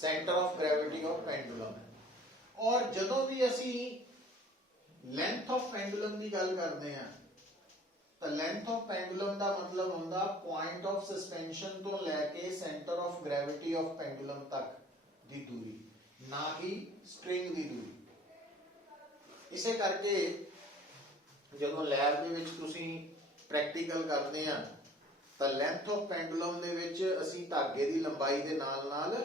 Centre of gravity of pendulum ਹੈ। ਔਰ ਜਦੋਂ ਵੀ ਅਸੀਂ ਲੈਂਥ ਆਫ ਪੈਂਡੂਲਮ ਦੀ ਗੱਲ ਕਰਦੇ ਹਾਂ ਤਾਂ ਲੈਂਥ ਆਫ ਪੈਂਡੂਲਮ ਦਾ ਮਤਲਬ ਹੁੰਦਾ ਪੁਆਇੰਟ ਆਫ ਸਸਪੈਂਸ਼ਨ ਤੋਂ ਲੈ ਕੇ centre of gravity of pendulum ਤੱਕ ਦੀ ਦੂਰੀ, ਨਾ ਕਿ ਸਟ੍ਰਿੰਗ ਦੀ ਦੂਰੀ। ਇਸੇ ਕਰਕੇ ਜਦੋਂ ਲੈਬ ਦੇ ਵਿੱਚ ਤੁਸੀਂ ਪ੍ਰੈਕਟੀਕਲ ਕਰਦੇ ਆ ਤਾਂ ਲੈਂਥ ਆਫ ਪੈਂਡੂਲਮ ਦੇ ਵਿੱਚ ਅਸੀਂ ਧਾਗੇ ਦੀ ਲੰਬਾਈ ਦੇ ਨਾਲ ਨਾਲ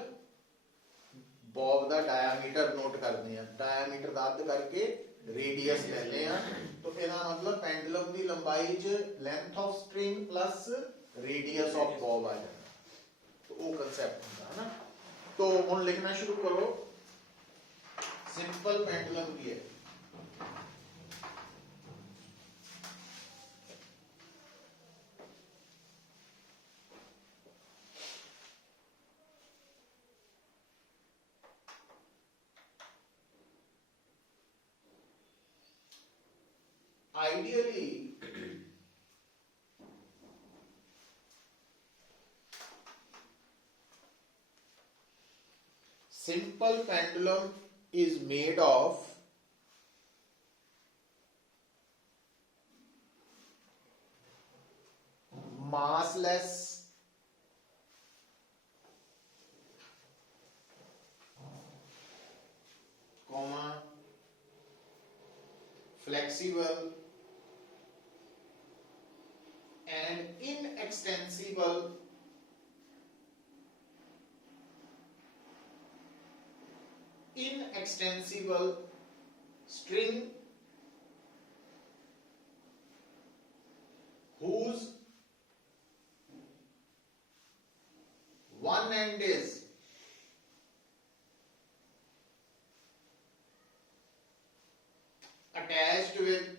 ਬੌਬ ਦਾ ਡਾਇਆਮੀਟਰ ਨੋਟ ਕਰਦੇ ਆ। ਡਾਇਆਮੀਟਰ ਦਾ ਅੱਧ ਕਰਕੇ ਰੇਡੀਅਸ ਲੈਂਦੇ ਆ, ਤਾਂ ਇਹਦਾ ਮਤਲਬ ਪੈਂਡੂਲਮ ਦੀ ਲੰਬਾਈ 'ਚ length of string plus radius of Bob ਆ ਜਾਂਦਾ। ਉਹ ਕਨਸੈਪਟ ਹੁੰਦਾ ਹੈ ਨਾ। तो ਹੁਣ ਲਿਖਣਾ ਸ਼ੁਰੂ ਕਰੋ। ਸਿੰਪਲ ਪੈਂਡੂਲਮ ਕੀ ਹੈ? Ideally, simple pendulum is made of massless flexible and inextensible string whose one end is attached with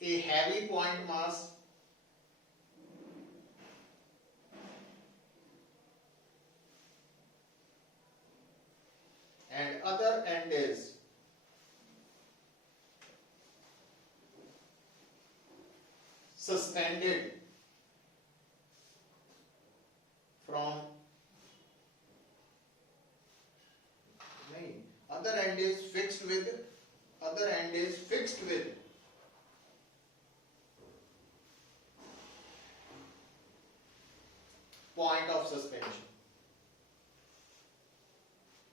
a heavy point mass and other end is suspended from other end is fixed with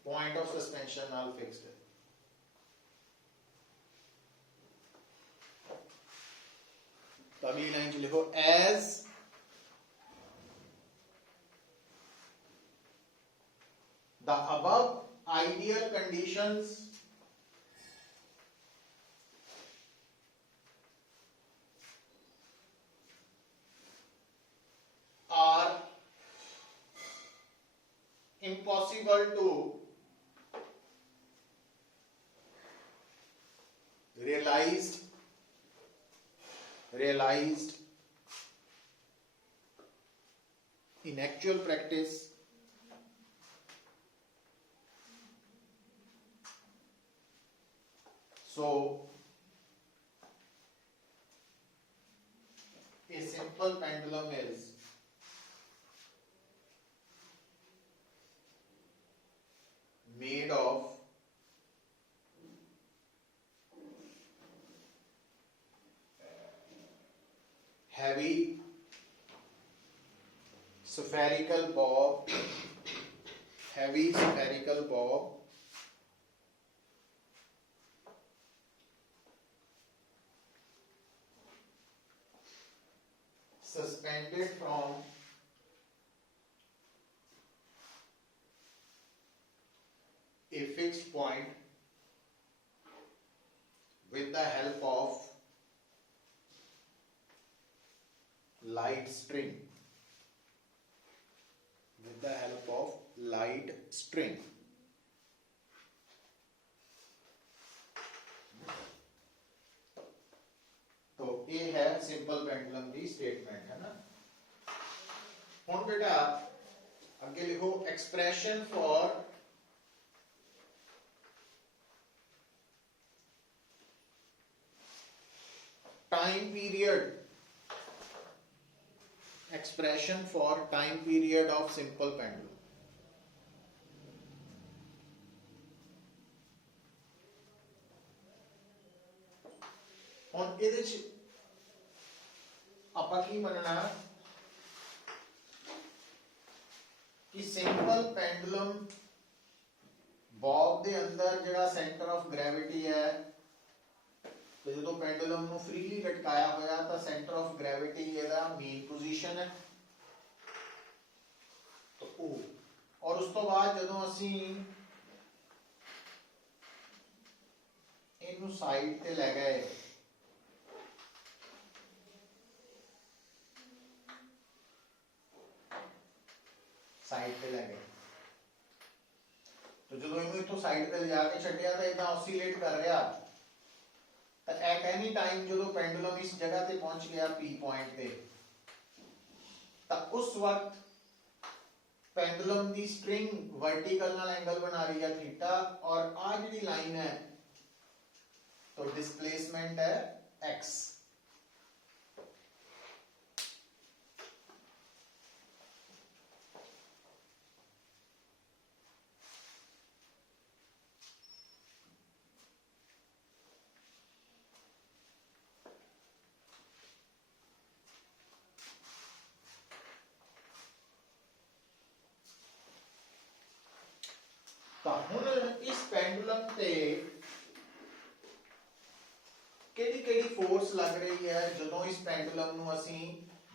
point of suspension all fixed है। तो अगली line लिखो as the above ideal conditions are impossible to realized in actual practice, so a simple pendulum is made of heavy spherical bob suspended from a fixed point with the help of light string. With the help of light string. तो ये है simple pendulum की statement है ना। हुण बेटा अगे लिखो expression for time period, expression for time period of simple pendulum. ਹੁਣ ਇਹਦੇ ਚ ਆਪਾਂ ਕੀ ਮੰਨਣਾ ਕਿ ਸਿੰਪਲ ਪੈਂਡੂਲਮ ਬੌਬ ਦੇ ਅੰਦਰ ਜਿਹੜਾ ਸੈਂਟਰ ਆਫ ਗ੍ਰੈਵਿਟੀ ਹੈ, ਤੇ ਜਦੋਂ ਪੈਂਡੂਲਮ ਨੂੰ ਫ੍ਰੀਲੀ ਲਟਕਾਇਆ ਹੋਇਆ ਤਾਂ ਸੈਂਟਰ ਆਫ ਗ੍ਰੈਵਿਟੀ ਇਹਦਾ ਮੇਨ ਪੋਜੀਸ਼ਨ ਹੈ। ਉਹ ਔਰ ਉਸ ਤੋਂ ਬਾਅਦ ਜਦੋਂ ਅਸੀਂ ਇਹਨੂੰ ਸਾਈਡ ਤੇ ਲੈ ਗਏ साइड पे ले गए, तो जो इतो साइड पे ले जाके छड्डिया तो इदा ऑसिलेट कर रहा, तो एट एनी टाइम जो पेंडुलम इस जगह पे पहुंच गया पी पॉइंट पे, तो उस वक्त पेंडुलम की स्ट्रिंग वर्टिकल नाल एंगल बना रही है थीटा, और आ जी लाइन है तो डिस्प्लेसमेंट है एक्स। इस पेंडुलम ते केड़ी केड़ी फोर्स लग रही है जो इस पेंडुलम नू असी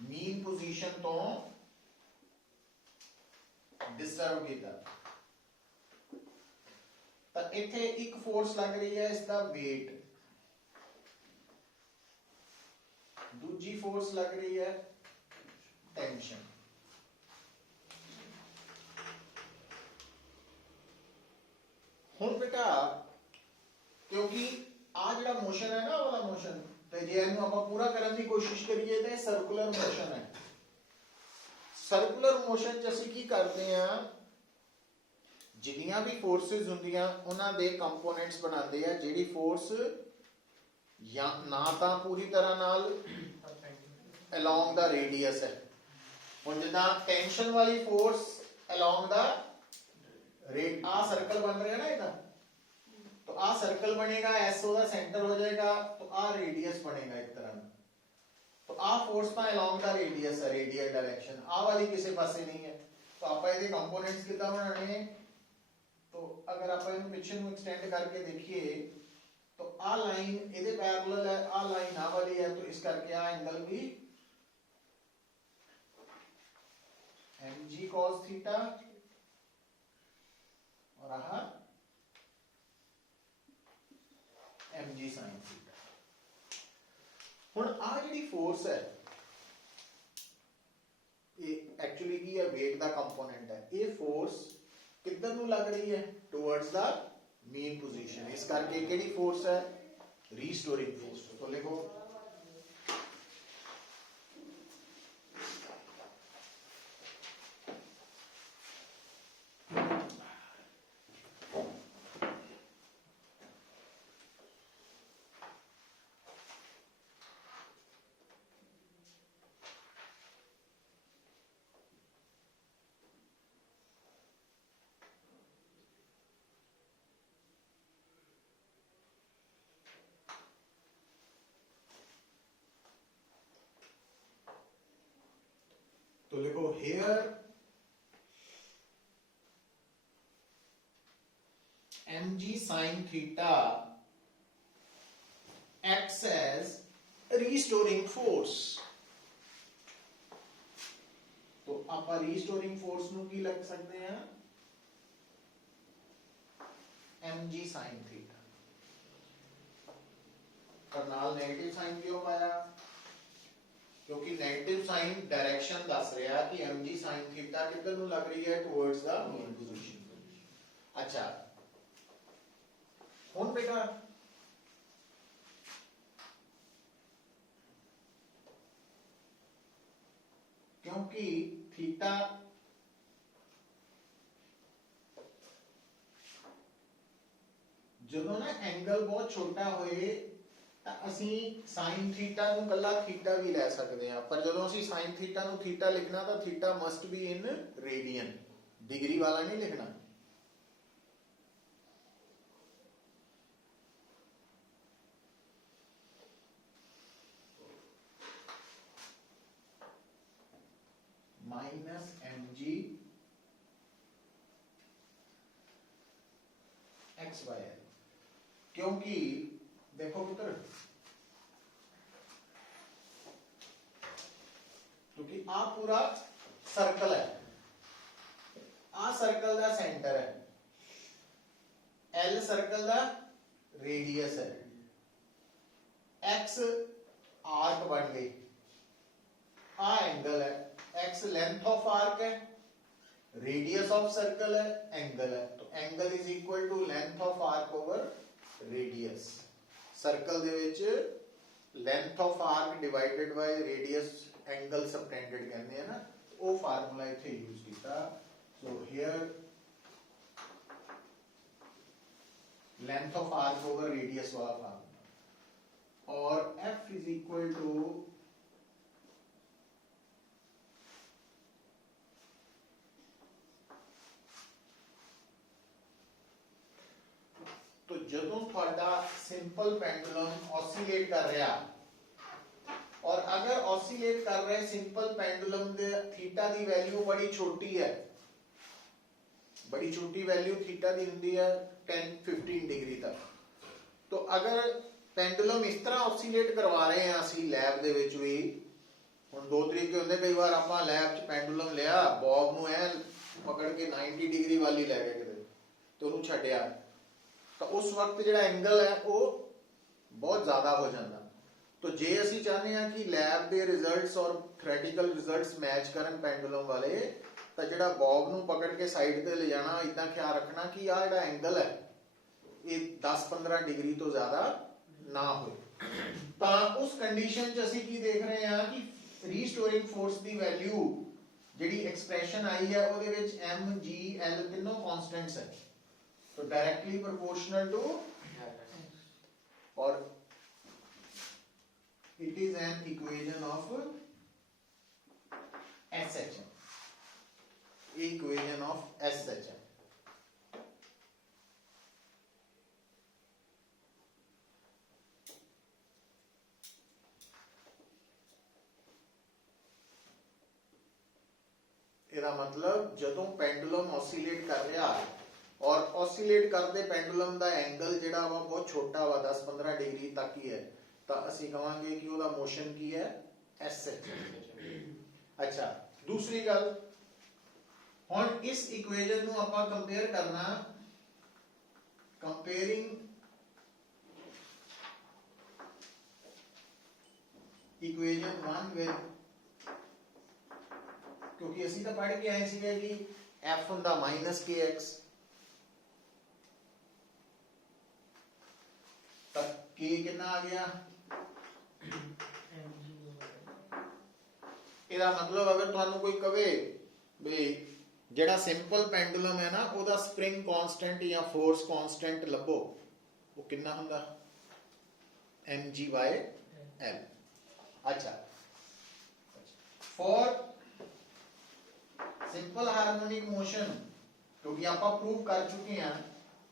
मीन पोजीशन तो डिस्टर्ब किया, तो इथे एक फोर्स लग रही है इसका वेट, दूजी फोर्स लग रही है टेंशन। हुण बेटा क्योंकि आ जिहड़ा मोशन है ना वाला मोशन, तो जे इहनूं आपां पूरा करने की कोशिश करिए तो सर्कुलर मोशन है। सर्कुलर मोशन च असीं की करते हैं, जिन्नियां भी फोर्सेस हुंदियां उन्हां दे कंपोनेंट्स बनाते हैं, जिहड़ी फोर्स या ना तां पूरी तरह नाल अलोंग द रेडियस है। हुण जिद्दां टेंशन वाली फोर्स अलोंग द रेड, आ सर्कल बन रहा है ना इधर, तो आ सर्कल बनेगा, एस ओदा सेंटर हो जाएगा, तो आ रेडियस बनेगा एक तरह, तो आ फोर्स पा अलोंग द रेडियस है, रेडियल डायरेक्शन, आ वाली किसी पासे नहीं है। तो आप ये कंपोनेंट्स कितना बनाने, तो अगर आप इन पिक्चर को एक्सटेंड करके देखिए तो आ लाइन इहदे पैरेलल है, आ लाइन आ वाली है, तो इस करके आ एंगल भी mg cos थीटा और आहा mg sin थीटा। हुण आ जिहड़ी फोर्स है ये एक्चुअली की है वेट दा कंपोनेंट है, ये फोर्स किधर नू लग रही है, टुवर्ड्स द मेन पोजीशन, इस करके केड़ी फोर्स है, रीस्टोरिंग फोर्स। तो लिखो तो लिखो here mg sin theta acts as restoring force। तो आप restoring force नु की लग सकते हैं, mg sin थीटा, पर नाल नेगेटिव साइन क्यों पाया? क्योंकि नेगेटिव साइन डायरेक्शन दस रहा कि mg sin थीटा किधर नु लग रही है, टुवर्ड्स द मेन पोजीशन। अच्छा हुन बेटा क्योंकि थीटा ਜਦੋਂ ਨਾ ਐਂਗਲ ਬਹੁਤ ਛੋਟਾ ਹੋਏ ਤਾਂ ਅਸੀਂ sin ਥੀਟਾ ਨੂੰ ਕੱਲਾ ਥੀਟਾ ਵੀ ਲੈ ਸਕਦੇ ਹਾਂ, ਪਰ ਜਦੋਂ ਅਸੀਂ sin ਥੀਟਾ ਨੂੰ ਥੀਟਾ ਲਿਖਣਾ ਤਾਂ theta must be in radian, degree ਵਾਲਾ ਨਹੀਂ ਲਿਖਣਾ। Minus mg x y L, क्योंकि देखो पुत्र, क्योंकि आ पूरा सर्कल है, आ सर्कल का सेंटर है, एल सर्कल का रेडियस है, एक्स आर्क बन गई, आ एंगल है, एक्स लेंथ ऑफ आर्क है, रेडियस ऑफ सर्कल है, एंगल है, तो angle is equal to length of arc over radius. Circle दे विच length of arc divided by radius angle subtended कहते हैं ना, वो फार्मूला इथे यूज किया। So here length of arc over radius वाला फार्मूला, और एफ इज इक्वल टू तो ਜਦੋਂ ਤੁਹਾਡਾ ਸਿੰਪਲ ਪੈਂਡੂਲਮ ऑसिलेट कर रहा, और अगर ऑसिलेट कर रहे सिंपल पेंडुलम दे थीटा दी वैल्यू बड़ी छोटी है, बड़ी छोटी वैल्यू थीटा दी हुंदी है 10-15 डिग्री तक, तो अगर पेंडुलम इस तरह ऑसिलेट करवा रहे हैं ਅਸੀਂ लैब ਦੇ ਵਿੱਚ ਵੀ, ਹੁਣ ਦੋ ਤਰੀਕੇ ਹੁੰਦੇ, ਕਈ ਵਾਰ ਆਪਾਂ लैब 'ਚ पेंडुलम ਲਿਆ, ਬੌਬ ਨੂੰ ਐ ਪਕੜ ਕੇ 90 डिग्री ਵਾਲੀ ਲੈ ਗਏ ਕਿਤੇ ਤੇ ਉਹਨੂੰ ਛੱਡਿਆ, तो उस वक्त जो एंगल है वो बहुत ज्यादा हो जाता। तो जे असी चाहते हैं कि लैब के रिजल्ट्स और थ्योरेटिकल रिजल्ट्स मैच करन पेंडुलम वाले, तो जो बॉब नूं पकड़ के साइड ते ले जाना, इतना ख्याल रखना कि आ जो एंगल है ये 10-15 डिग्री तो ज्यादा ना हो। तो उस कंडीशन च असी की देख रहे हैं कि रीस्टोरिंग फोर्स की वैल्यू जी एक्सप्रैशन आई है वो एम जी एल तीनों कॉन्स्टेंट्स है, तो डायरेक्टली प्रोपोर्शनल टू, और it is an equation of SHM, equation of SHM। ਇਹਦਾ मतलब ਜਦੋਂ पेंडुलम ऑसिलेट कर रहा है और ऑसिलेट करते पेंडुलम का एंगल जिहड़ा वा बहुत छोटा वा 10-15 डिग्री तक ही है, तो असीं कहांगे कि ਉਹਦਾ मोशन की है SH। अच्छा दूसरी गल, हुण इस इक्वेशन ਨੂੰ ਆਪਾਂ कंपेयर करना, कंपेयरिंग इक्वेशन 1 विद, क्योंकि असीं तो पढ़ के आए सीगे कि F ਹੁੰਦਾ -kx, K कितना आ गया, ਇਹਦਾ मतलब अगर ਤੁਹਾਨੂੰ कोई कहे भी ਜਿਹੜਾ सिंपल पेंडुलम है ना ਉਹਦਾ स्प्रिंग कांस्टेंट या फोर्स कांस्टेंट ਲੱਭੋ, वो कितना ਹੁੰਦਾ mg/l। अच्छा फॉर सिंपल हार्मोनिक मोशन क्योंकि आप प्रूव कर चुके हैं,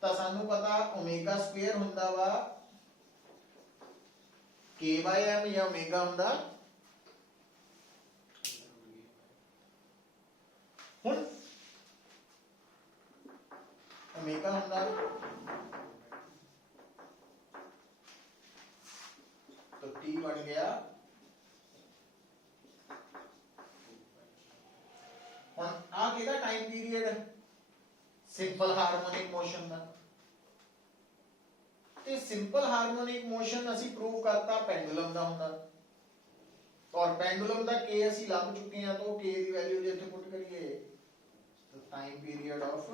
तो सानू पता ओमेगा स्क्वायर ਹੁੰਦਾ वा k/m या ओमेगा ਹੁੰਦਾ, हुण ओमेगा ਹੁੰਦਾ तो t बन गया, हुण आ किहदा टाइम पीरियड है सिंपल हार्मोनिक मोशन का, ਤੇ ਸਿੰਪਲ ਹਾਰਮੋਨਿਕ ਮੋਸ਼ਨ ਅਸੀਂ ਪ੍ਰੂਵ ਕਰਤਾ ਪੈਂਡੂਲਮ ਦਾ ਹੁੰਦਾ ਔਰ ਪੈਂਡੂਲਮ ਦਾ k ਅਸੀਂ ਲੱਭ ਚੁੱਕੇ ਹਾਂ ਤਾਂ ਉਹ k ਦੀ ਵੈਲਿਊ ਜੇ ਇੱਥੇ ਪੁੱਟ ਕਰੀਏ ਤਾਂ ਟਾਈਮ ਪੀਰੀਅਡ ਆਫ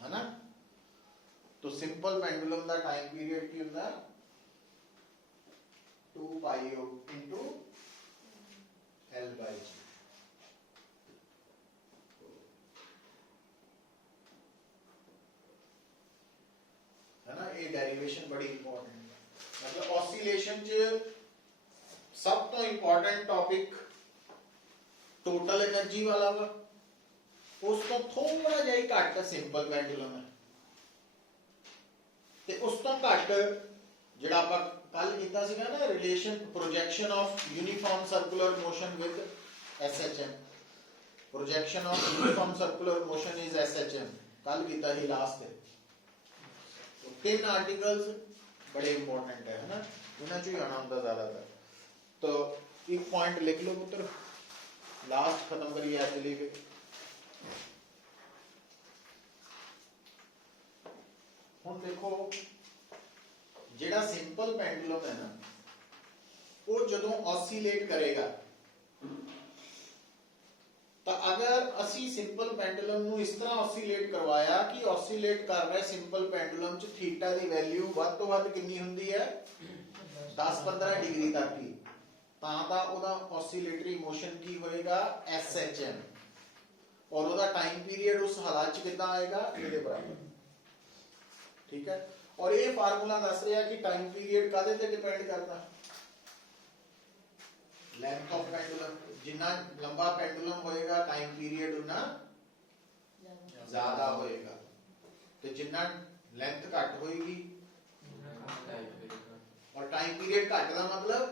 है ना। तो सिंपल पेंडुलम का टाइम पीरियड की होता 2 पाई into L by G। है ना, ये डेरिवेशन बड़ी इंपॉर्टेंट है। मतलब ऑसिलेशन च सब तो इंपॉर्टेंट टॉपिक टोटल एनर्जी वाला वा, उस तो थोड़ा जिहा ही घट सिंपल पेंडुलम है ते उस तो घट जिहड़ा आपां कल कीता सीगा ना relation projection of uniform circular motion with SHM। Projection of uniform circular motion is SHM कल कीता ही लास्ट है। तो 3 आर्टिकल्स बड़े इंपॉर्टेंट है ना, इन्हां चों ही आना हुंदा ज़्यादातर। तो एक पॉइंट लिख लो पुत्र, लास्ट खत्म करिए ऐसे लेके। ਹੁਣ देखो ਜਿਹੜਾ ਸਿੰਪਲ ਪੈਂਡੂਲਮ ਹੈ ਨਾ ਉਹ ਜਦੋਂ ऑसिलेट करेगा ਤਾਂ ਅਗਰ ਅਸੀਂ ਸਿੰਪਲ ਪੈਂਡੂਲਮ ਨੂੰ ਇਸ ਤਰ੍ਹਾਂ ऑसिलेट ਕਰਵਾਇਆ ਕਿ ऑसिलेट ਕਰ ਰਿਹਾ ਸਿੰਪਲ ਪੈਂਡੂਲਮ ਚ ਥੀਟਾ ਦੀ ਵੈਲਿਊ ਵੱਧ ਤੋਂ ਵੱਧ ਕਿੰਨੀ ਹੁੰਦੀ ਹੈ 10-15 ਡਿਗਰੀ ਤੱਕ ਹੀ, ਤਾਂ ਉਹਦਾ ऑसिलेटरी मोशन ਕੀ ਹੋਏਗਾ SHM और ਉਹਦਾ टाइम पीरियड उस हालात ਚ ਕਿੱਦਾਂ ਆਏਗਾ ਇਹਦੇ ਬਰਾਬਰ। ठीक है, और ये फार्मूला दस रहा कि टाइम पीरियड कादे ते डिपेंड करता, लेंथ ऑफ पेंडुलम। जिन्ना लंबा पेंडुलम होएगा टाइम पीरियड उतना ज्यादा होएगा, तो जिन्ना लेंथ घट होएगी और टाइम पीरियड घट का मतलब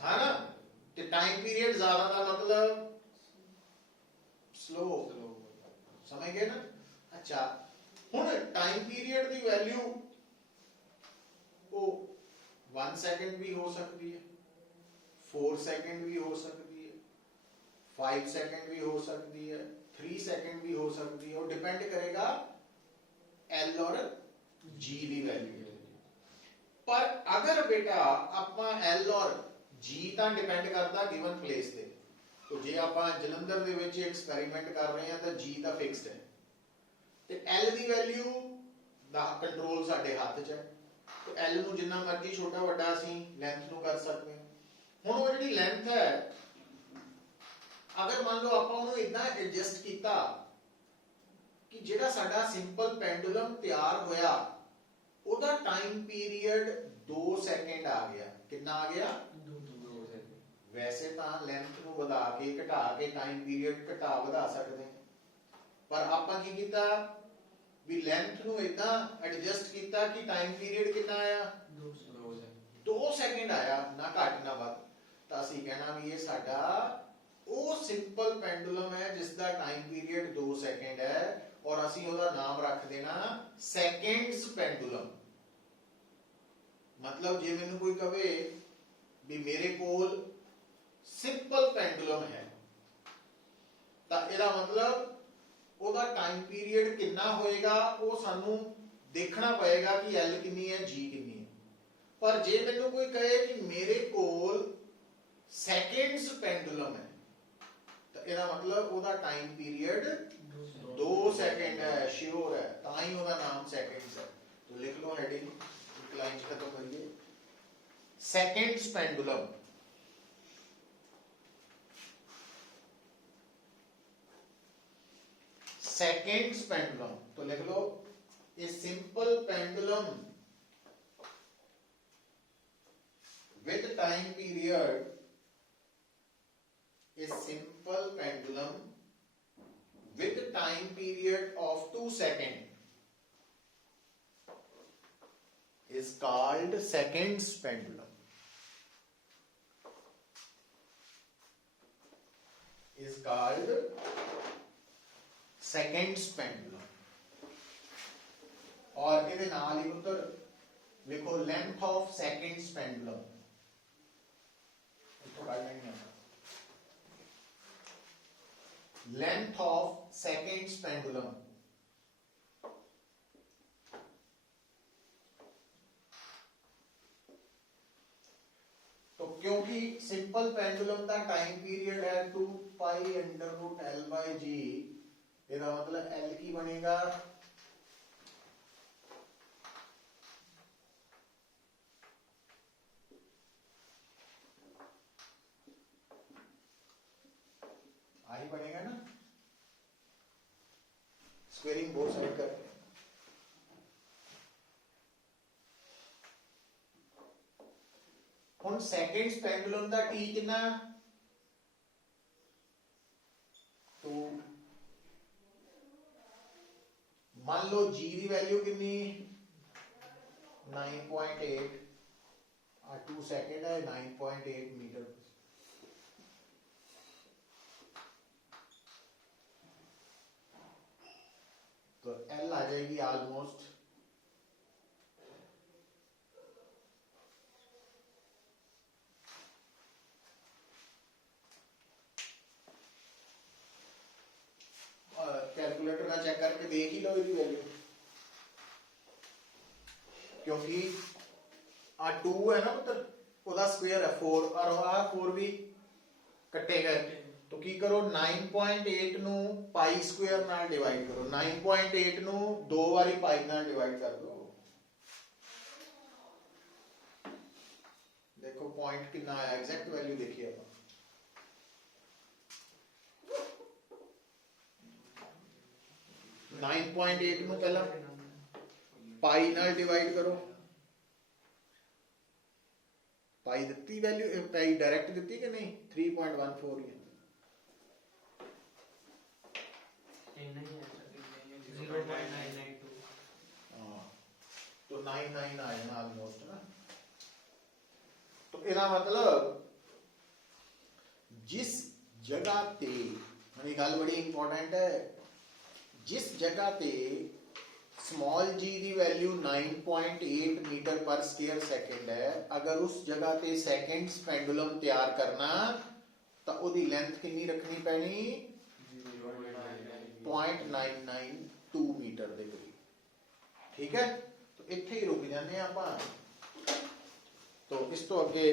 है ना, तो टाइम पीरियड ज्यादा का मतलब स्लो, समझ गए ना। अच्छा हुण टाइम पीरियड की वैल्यू वो 1 सेकंड भी हो सकती है, 4 सेकंड भी हो सकती है, 5 सेकंड भी हो सकती है, 3 सेकंड भी हो सकती है, और डिपेंड करेगा L और G की वैल्यू पर। अगर बेटा आपां L और G तां डिपेंड करता गिवन प्लेस ते, तो जे आपां जलंधर दे विच एक्सपेरिमेंट कर रहे हैं तो G तां फिक्स्ड है ਤੇ L ਦੀ ਵੈਲਿਊ ਦਾ ਕੰਟਰੋਲ ਸਾਡੇ ਹੱਥ 'ਚ ਹੈ, ਤੇ L ਨੂੰ ਜਿੰਨਾ ਮਰਜ਼ੀ ਛੋਟਾ ਵੱਡਾ ਅਸੀਂ ਲੈਂਥ ਨੂੰ ਕਰ ਸਕਦੇ ਹਾਂ। ਹੁਣ ਉਹ ਜਿਹੜੀ ਲੈਂਥ ਹੈ ਅਗਰ ਮੰਨ ਲਓ ਆਪਾਂ ਉਹਨੂੰ ਇਦਾਂ ਐਡਜਸਟ ਕੀਤਾ ਕਿ ਜਿਹੜਾ ਸਾਡਾ ਸਿੰਪਲ ਪੈਂਡੂਲਮ ਤਿਆਰ ਹੋਇਆ ਉਹਦਾ ਟਾਈਮ ਪੀਰੀਅਡ 2 ਸੈਕਿੰਡ ਆ ਗਿਆ। ਕਿੰਨਾ ਆ ਗਿਆ 2 ਸੈਕਿੰਡ। ਵੈਸੇ ਤਾਂ ਲੈਂਥ ਨੂੰ ਵਧਾ ਕੇ ਘਟਾ ਕੇ ਟਾਈਮ ਪੀਰੀਅਡ ਘਟਾ ਵਧਾ ਸਕਦੇ ਹਾਂ, ਪਰ ਆਪਾਂ ਕੀ ਕੀਤਾ ਵੀ ਲੈਂਥ ਨੂੰ ਇਦਾਂ ਐਡਜਸਟ ਕੀਤਾ ਕਿ ਟਾਈਮ ਪੀਰੀਅਡ ਕਿੰਨਾ ਆਇਆ 2 ਸੈਕਿੰਡ ਆਇਆ, ਨਾ ਘੱਟ ਨਾ ਵੱਧ। ਤਾਂ ਅਸੀਂ ਕਹਿਣਾ ਵੀ ਇਹ ਸਾਡਾ ਉਹ ਸਿੰਪਲ ਪੈਂਡੂਲਮ ਹੈ ਜਿਸ ਦਾ ਟਾਈਮ ਪੀਰੀਅਡ 2 ਸੈਕਿੰਡ ਹੈ, ਔਰ ਅਸੀਂ ਉਹਦਾ ਨਾਮ ਰੱਖ ਦੇਣਾ ਸੈਕਿੰਡਸ ਪੈਂਡੂਲਮ। मतलब जे मैनू कोई कहे भी मेरे कोल सिंपल पेंडुलम है तो ਇਹਦਾ मतलब ਉਹਦਾ टाइम पीरियड कितना होएगा वो सानू देखना पएगा कि L कितनी है G कितनी है। पर जे मैनू कोई कहे कि मेरे कोल सेकंड्स पेंडुलम है तो ਇਹਦਾ मतलब ਉਹਦਾ टाइम पीरियड 2 सेकंड है, श्योर है, ताई ਉਹਦਾ नाम सेकंड्स है। तो लिख लो हेडिंग लाइन खत्म करिए सेकंड्स पेंडुलम। सेकंड्स पेंडुलम तो लिख लो a simple pendulum with time period, a simple pendulum with time period of 2 second is called seconds pendulum, is called seconds pendulum। और ਇਹਦੇ ਨਾਲ ਹੀ ਉੱਤਰ ਲਿਖੋ length of seconds pendulum। ਇੱਥੋਂ ਕੱਢ ਲੈਣੀ ਆ length of seconds pendulum तो क्योंकि सिंपल पेंडुलम का टाइम पीरियड है 2 pi under root L by g, इसका मतलब एल की बनेगा आई बनेगा ना, स्क्वेयरिंग बोथ साइड करते हैं। ਹੁਣ ਸੈਕਿੰਡਸ ਪੈਂਡੂਲਮ ਦਾ ਟੀ ਕਿੰਨਾ 2 मान लो g ਦੀ ਵੈਲਿਊ ਕਿੰਨੀ 9.8 ਆ 2 सेकंड है 9.8 मीटर तो l आ जाएगी ऑलमोस्ट 'ਚ चेक करके देख ही लो इसकी वैल्यू, क्योंकि आ 2 है ना पुत्र ਉਹਦਾ स्क्वायर है 4 और आ 4 भी ਕੱਟੇ ਗਏ तो की करो 9.8 ਨੂੰ पाई स्क्वायर ਨਾਲ डिवाइड करो 9.8 ਨੂੰ दो ਵਾਰੀ पाई ਨਾਲ डिवाइड कर दो देखो पॉइंट कितना आया एग्जैक्ट वैल्यू देखिए आप 9.8 ਨੂੰ ਪਹਿਲਾਂ ਪਾਈ ਨਾਲ ਡਿਵਾਈਡ ਕਰੋ ਪਾਈ ਦਿੱਤੀ ਵੈਲਿਊ ਪਾਈ ਡਾਇਰੈਕਟ ਦਿੱਤੀ ਕਿ ਨਹੀਂ 3.14 ਹੀ नहीं है 0.992 हाँ तो 99 आए ना ऑलमोस्ट ना तो ਇਹਦਾ मतलब जिस जगह ते मेरी गल बड़ी इंपॉर्टेंट है जिस जगह पे स्मॉल जी की वैल्यू 9.8 मीटर पर स्क्वायर सेकंड है, अगर उस जगह पे सेकंड्स पेंडुलम तैयार करना तो उसकी लेंथ कितनी रखनी पैनी 0.992 मीटर के करीब। ठीक है, तो इत्थे ही रुक जाने आप। तो इस तो अगे